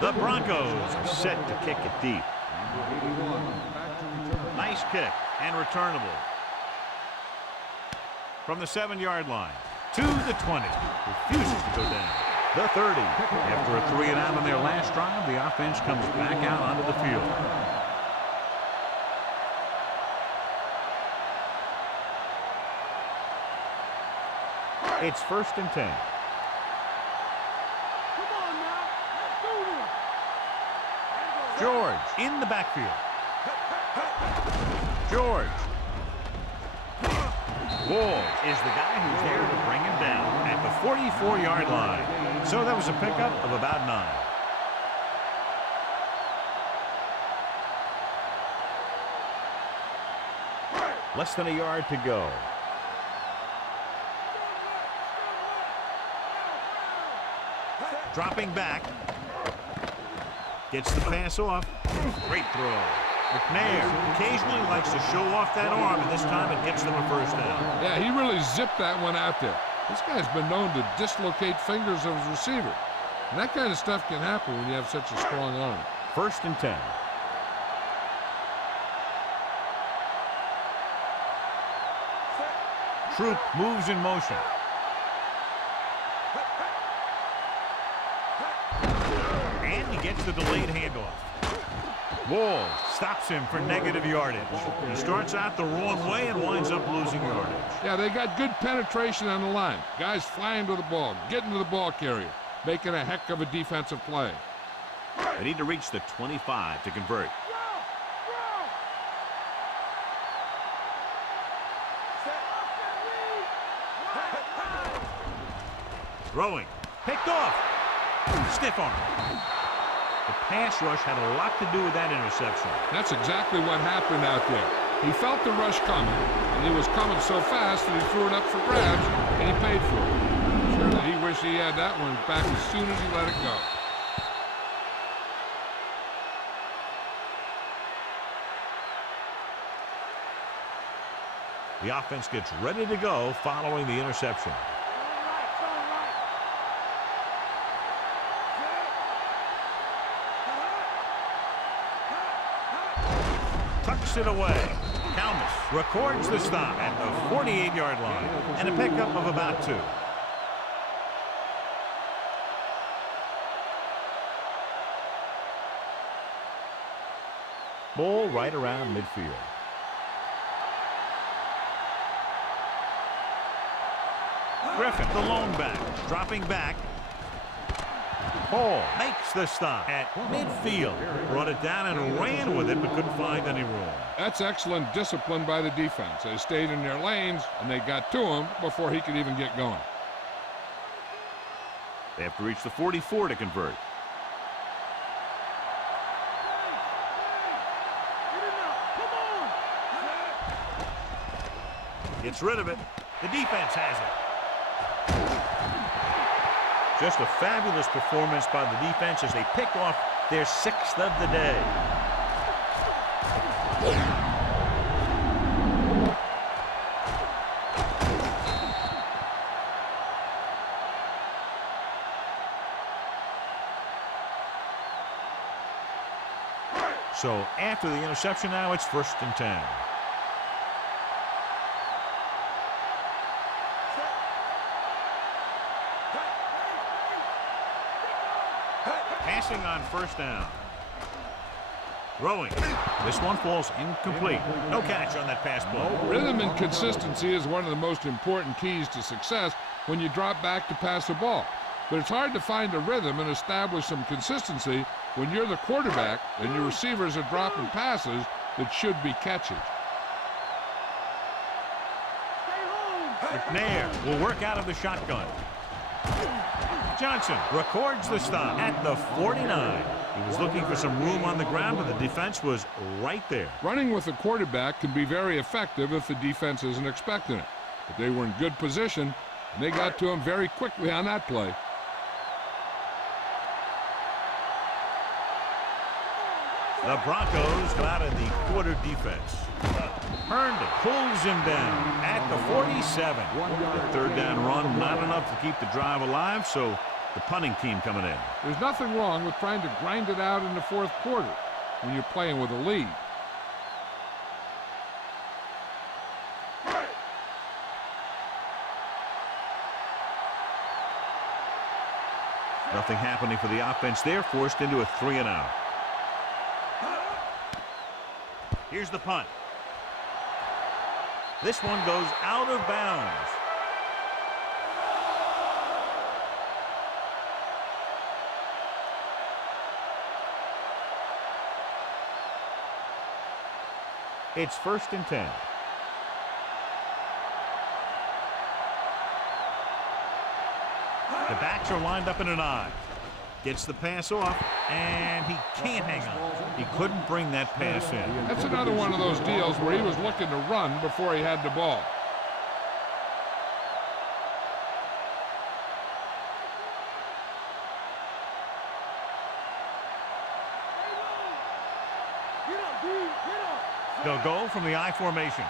The Broncos are set to kick it deep. Nice kick and returnable. From the 7-yard line to the 20. Refuses to go down. The 30. After a 3 and out on their last drive, the offense comes back out onto the field. It's 1st and 10. George in the backfield. George. Wall is the guy who's there to bring him down at the 44-yard line. So that was a pickup of about 9. Less than a yard to go. Dropping back. Gets the pass off. Great throw. McNair occasionally likes to show off that arm, and this time it gets them a first down. Yeah, he really zipped that one out there. This guy's been known to dislocate fingers of his receiver. And that kind of stuff can happen when you have such a strong arm. 1st and 10. Troop moves in motion. And he gets the delayed handoff. Wall stops him for negative yardage. He starts out the wrong way and winds up losing yardage. Yeah, they got good penetration on the line. Guys flying to the ball, getting to the ball carrier, making a heck of a defensive play. They need to reach the 25 to convert. Throwing. Picked off. Stiff arm. The pass rush had a lot to do with that interception. That's exactly what happened out there. He felt the rush coming, and he was coming so fast that he threw it up for grabs, and he paid for it. Surely he wished he had that one back as soon as he let it go. The offense gets ready to go following the interception. Tucks it away. Kalmus records the stop at the 48-yard line and a pickup of about 2. Ball right around midfield. Griffin, the lone back, dropping back. Hall makes the stop at midfield. Brought it down and ran with it, but couldn't find any room. That's excellent discipline by the defense. They stayed in their lanes, and they got to him before he could even get going. They have to reach the 44 to convert. Gets rid of it. The defense has it. Just a fabulous performance by the defense as they pick off their 6th of the day. So after the interception now, it's 1st and 10. Passing on 1st down. Throwing. This one falls incomplete. No catch on that pass play. Rhythm and consistency is one of the most important keys to success when you drop back to pass the ball. But it's hard to find a rhythm and establish some consistency when you're the quarterback and your receivers are dropping passes that should be catches. McNair will work out of the shotgun. Johnson records the stop at the 49. He was looking for some room on the ground, but the defense was right there. Running with the quarterback can be very effective if the defense isn't expecting it. But they were in good position, and they got to him very quickly on that play. The Broncos come out in the quarter defense. Herndon pulls him down at the 47. The 3rd down run, not enough to keep the drive alive, so the punting team coming in. There's nothing wrong with trying to grind it out in the 4th quarter when you're playing with a lead. Nothing happening for the offense there, forced into a 3-and-out. Here's the punt. This one goes out of bounds. It's 1st and 10. The backs are lined up in an I. Gets the pass off, and he can't hang on. He couldn't bring that pass in. That's another one of those deals where he was looking to run before he had the ball. They'll go from the I formation.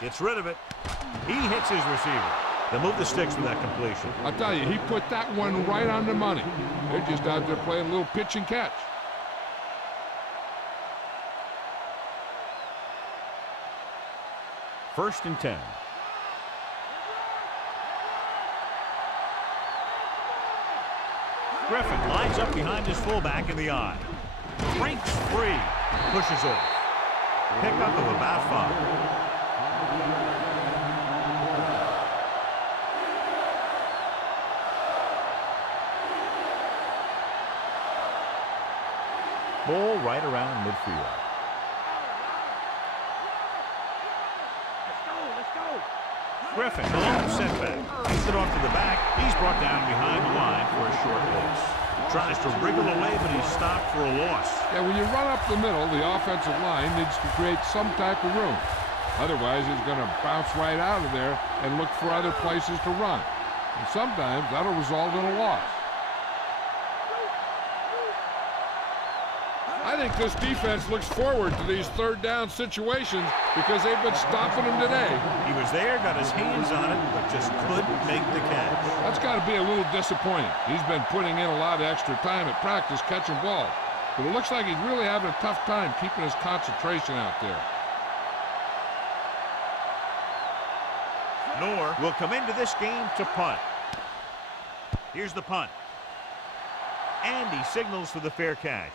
Gets rid of it. He hits his receiver. They'll move the sticks with that completion. I'll tell you, he put that one right on the money. They're just out there playing a little pitch and catch. First and 10. Griffin lines up behind his fullback in the I. Breaks free. Pushes off. Pickup of about 5. Ball right around midfield. Griffin, the lone setback. Gets it off to the back. He's brought down behind the line for a short loss. Tries to wriggle away, but he's stopped for a loss. Yeah, when you run up the middle, the offensive line needs to create some type of room. Otherwise, he's going to bounce right out of there and look for other places to run. And sometimes that'll result in a loss. I think this defense looks forward to these third down situations because they've been stopping them today. He was there, got his hands on it, but just couldn't make the catch. That's got to be a little disappointing. He's been putting in a lot of extra time at practice catching balls. But it looks like he's really having a tough time keeping his concentration out there. Noor will come into this game to punt. Here's the punt. And he signals for the fair catch.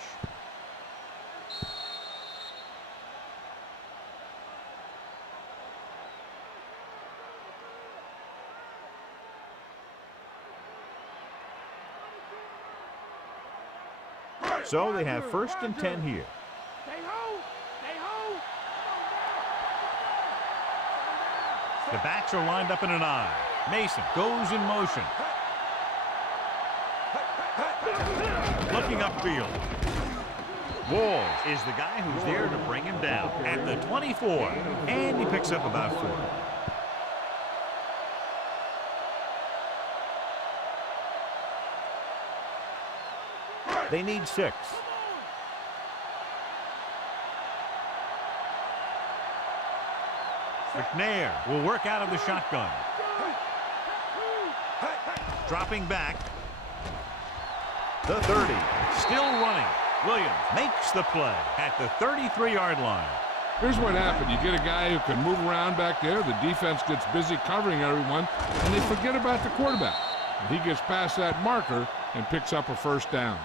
So they have 1st and 10 here. The backs are lined up in an I. Mason goes in motion. Looking upfield. Walls is the guy who's there to bring him down at the 24. And he picks up about 4. They need 6. McNair will work out of the shotgun. Dropping back. The 30. Still running. Williams makes the play at the 33-yard line. Here's what happened. You get a guy who can move around back there. The defense gets busy covering everyone, and they forget about the quarterback. And he gets past that marker and picks up a first down.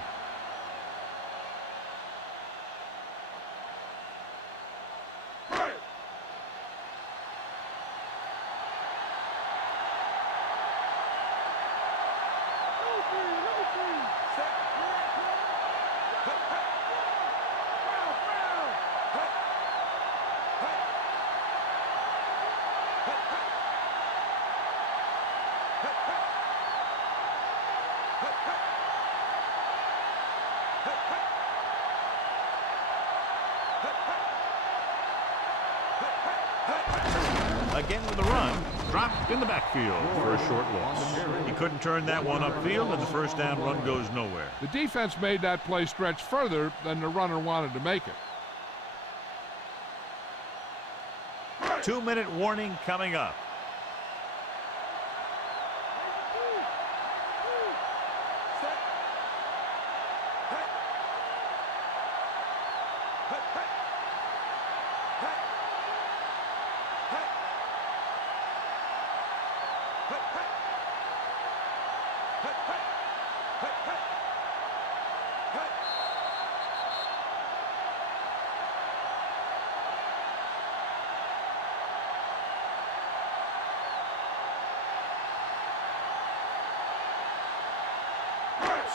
Again with the run, dropped in the backfield for a short loss. He couldn't turn that one upfield, and the first down run goes nowhere. The defense made that play stretch further than the runner wanted to make it. 2-minute warning coming up.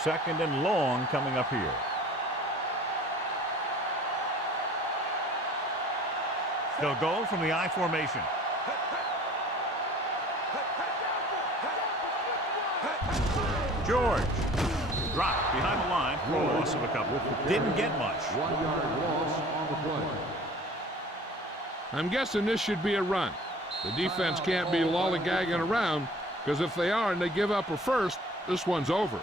Second and long coming up here. They'll go from the I formation. George. Dropped behind the line for a loss of a couple. Didn't get much. 1 yard loss on the play. I'm guessing this should be a run. The defense can't be lollygagging around, because if they are and they give up a first, this one's over.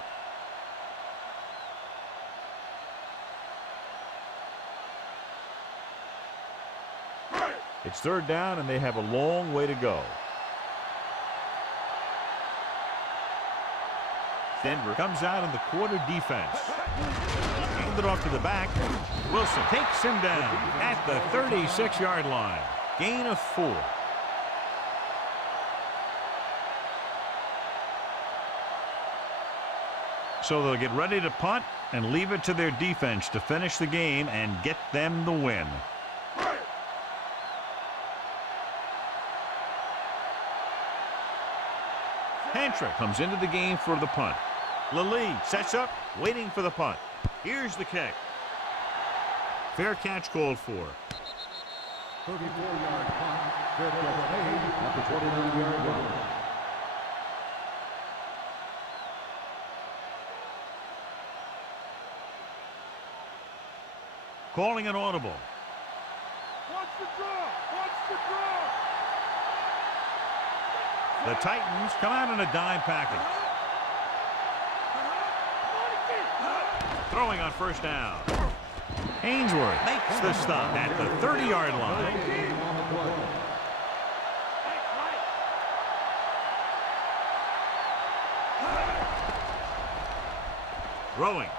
It's third down, and they have a long way to go. Denver comes out in the quarter defense. Hand it off to the back. Wilson takes him down at the 36-yard line. Gain of 4. So they'll get ready to punt and leave it to their defense to finish the game and get them the win. Hantrick comes into the game for the punt. Lally sets up, waiting for the punt. Here's the kick. Fair catch called for. 34-yard punt. Fair catch made at the 29-yard line. Calling an audible. Watch the draw! Watch the draw! The Titans come out in a dime package. Throwing on first down. Ainsworth makes the stop at the 30-yard line. Throwing.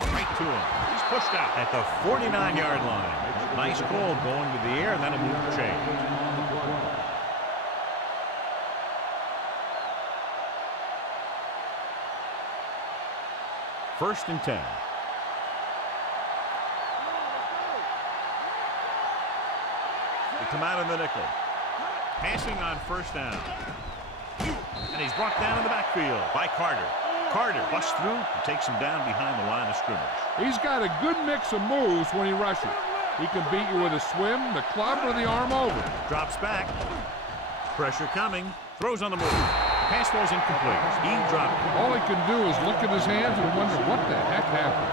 Right to him. He's pushed out at the 49-yard line. Nice call going to the air, and that'll move the chain. First and 10. They come out in the nickel. Passing on first down. And he's brought down in the backfield by Carter. Carter busts through and takes him down behind the line of scrimmage. He's got a good mix of moves when he rushes. He can beat you with a swim, the club, or the arm over. Drops back. Pressure coming. Throws on the move. Pass ball's incomplete. He dropped it. All he can do is look at his hands and wonder what the heck happened.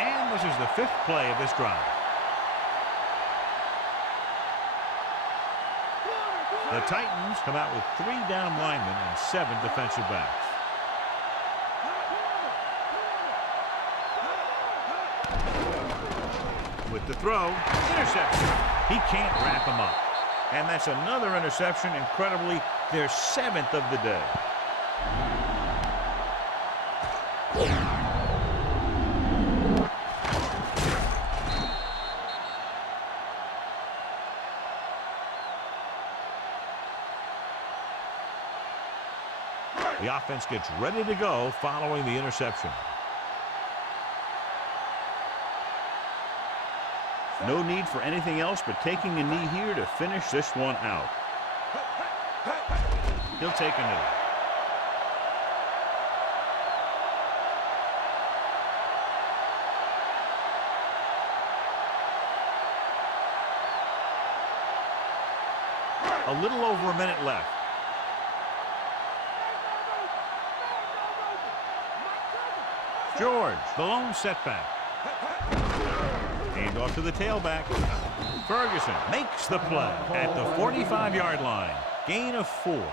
And this is the 5th play of this drive. The Titans come out with 3 down linemen and 7 defensive backs. With the throw, interception. He can't wrap him up. And that's another interception, incredibly, their 7th of the day. The offense gets ready to go following the interception. No need for anything else but taking a knee here to finish this one out. He'll take a knee. A little over a minute left. George, the lone setback. Hand off to the tailback. Ferguson makes the play at the 45-yard line. Gain of 4.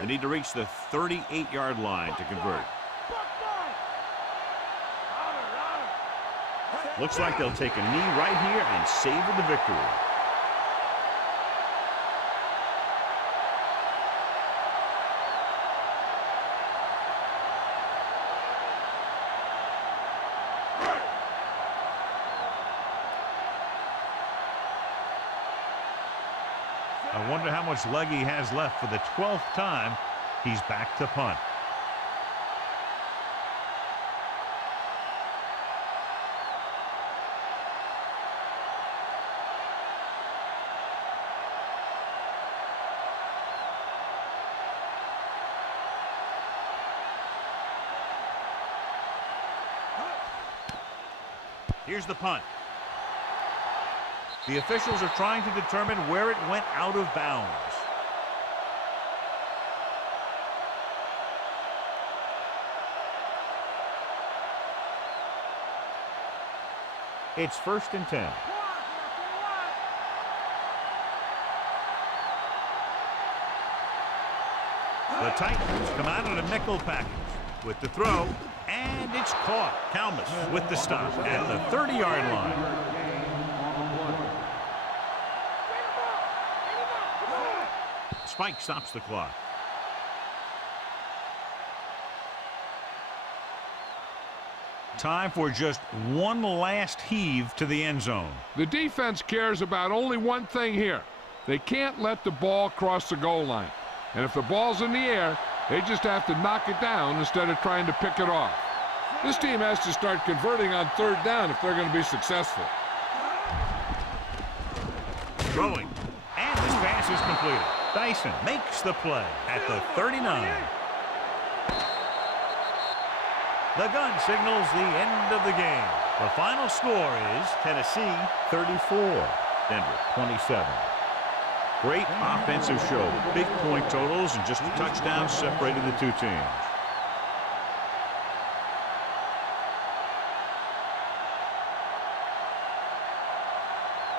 They need to reach the 38-yard line to convert. Looks like they'll take a knee right here and savor the victory. I wonder how much leg he has left. For the 12th time, he's back to punt. Here's the punt. The officials are trying to determine where it went out of bounds. It's 1st and 10. The Titans come out in a nickel package with the throw, and it's caught. Kalmus with the stop at the 30-yard line. Spike stops the clock. Time for just one last heave to the end zone. The defense cares about only one thing here. They can't let the ball cross the goal line. And if the ball's in the air, they just have to knock it down instead of trying to pick it off. This team has to start converting on 3rd down if they're going to be successful. Throwing. And this pass is completed. Dyson makes the play at the 39. The gun signals the end of the game. The final score is Tennessee 34, Denver 27. Great offensive show. Big point totals and just a touchdown separated the two teams.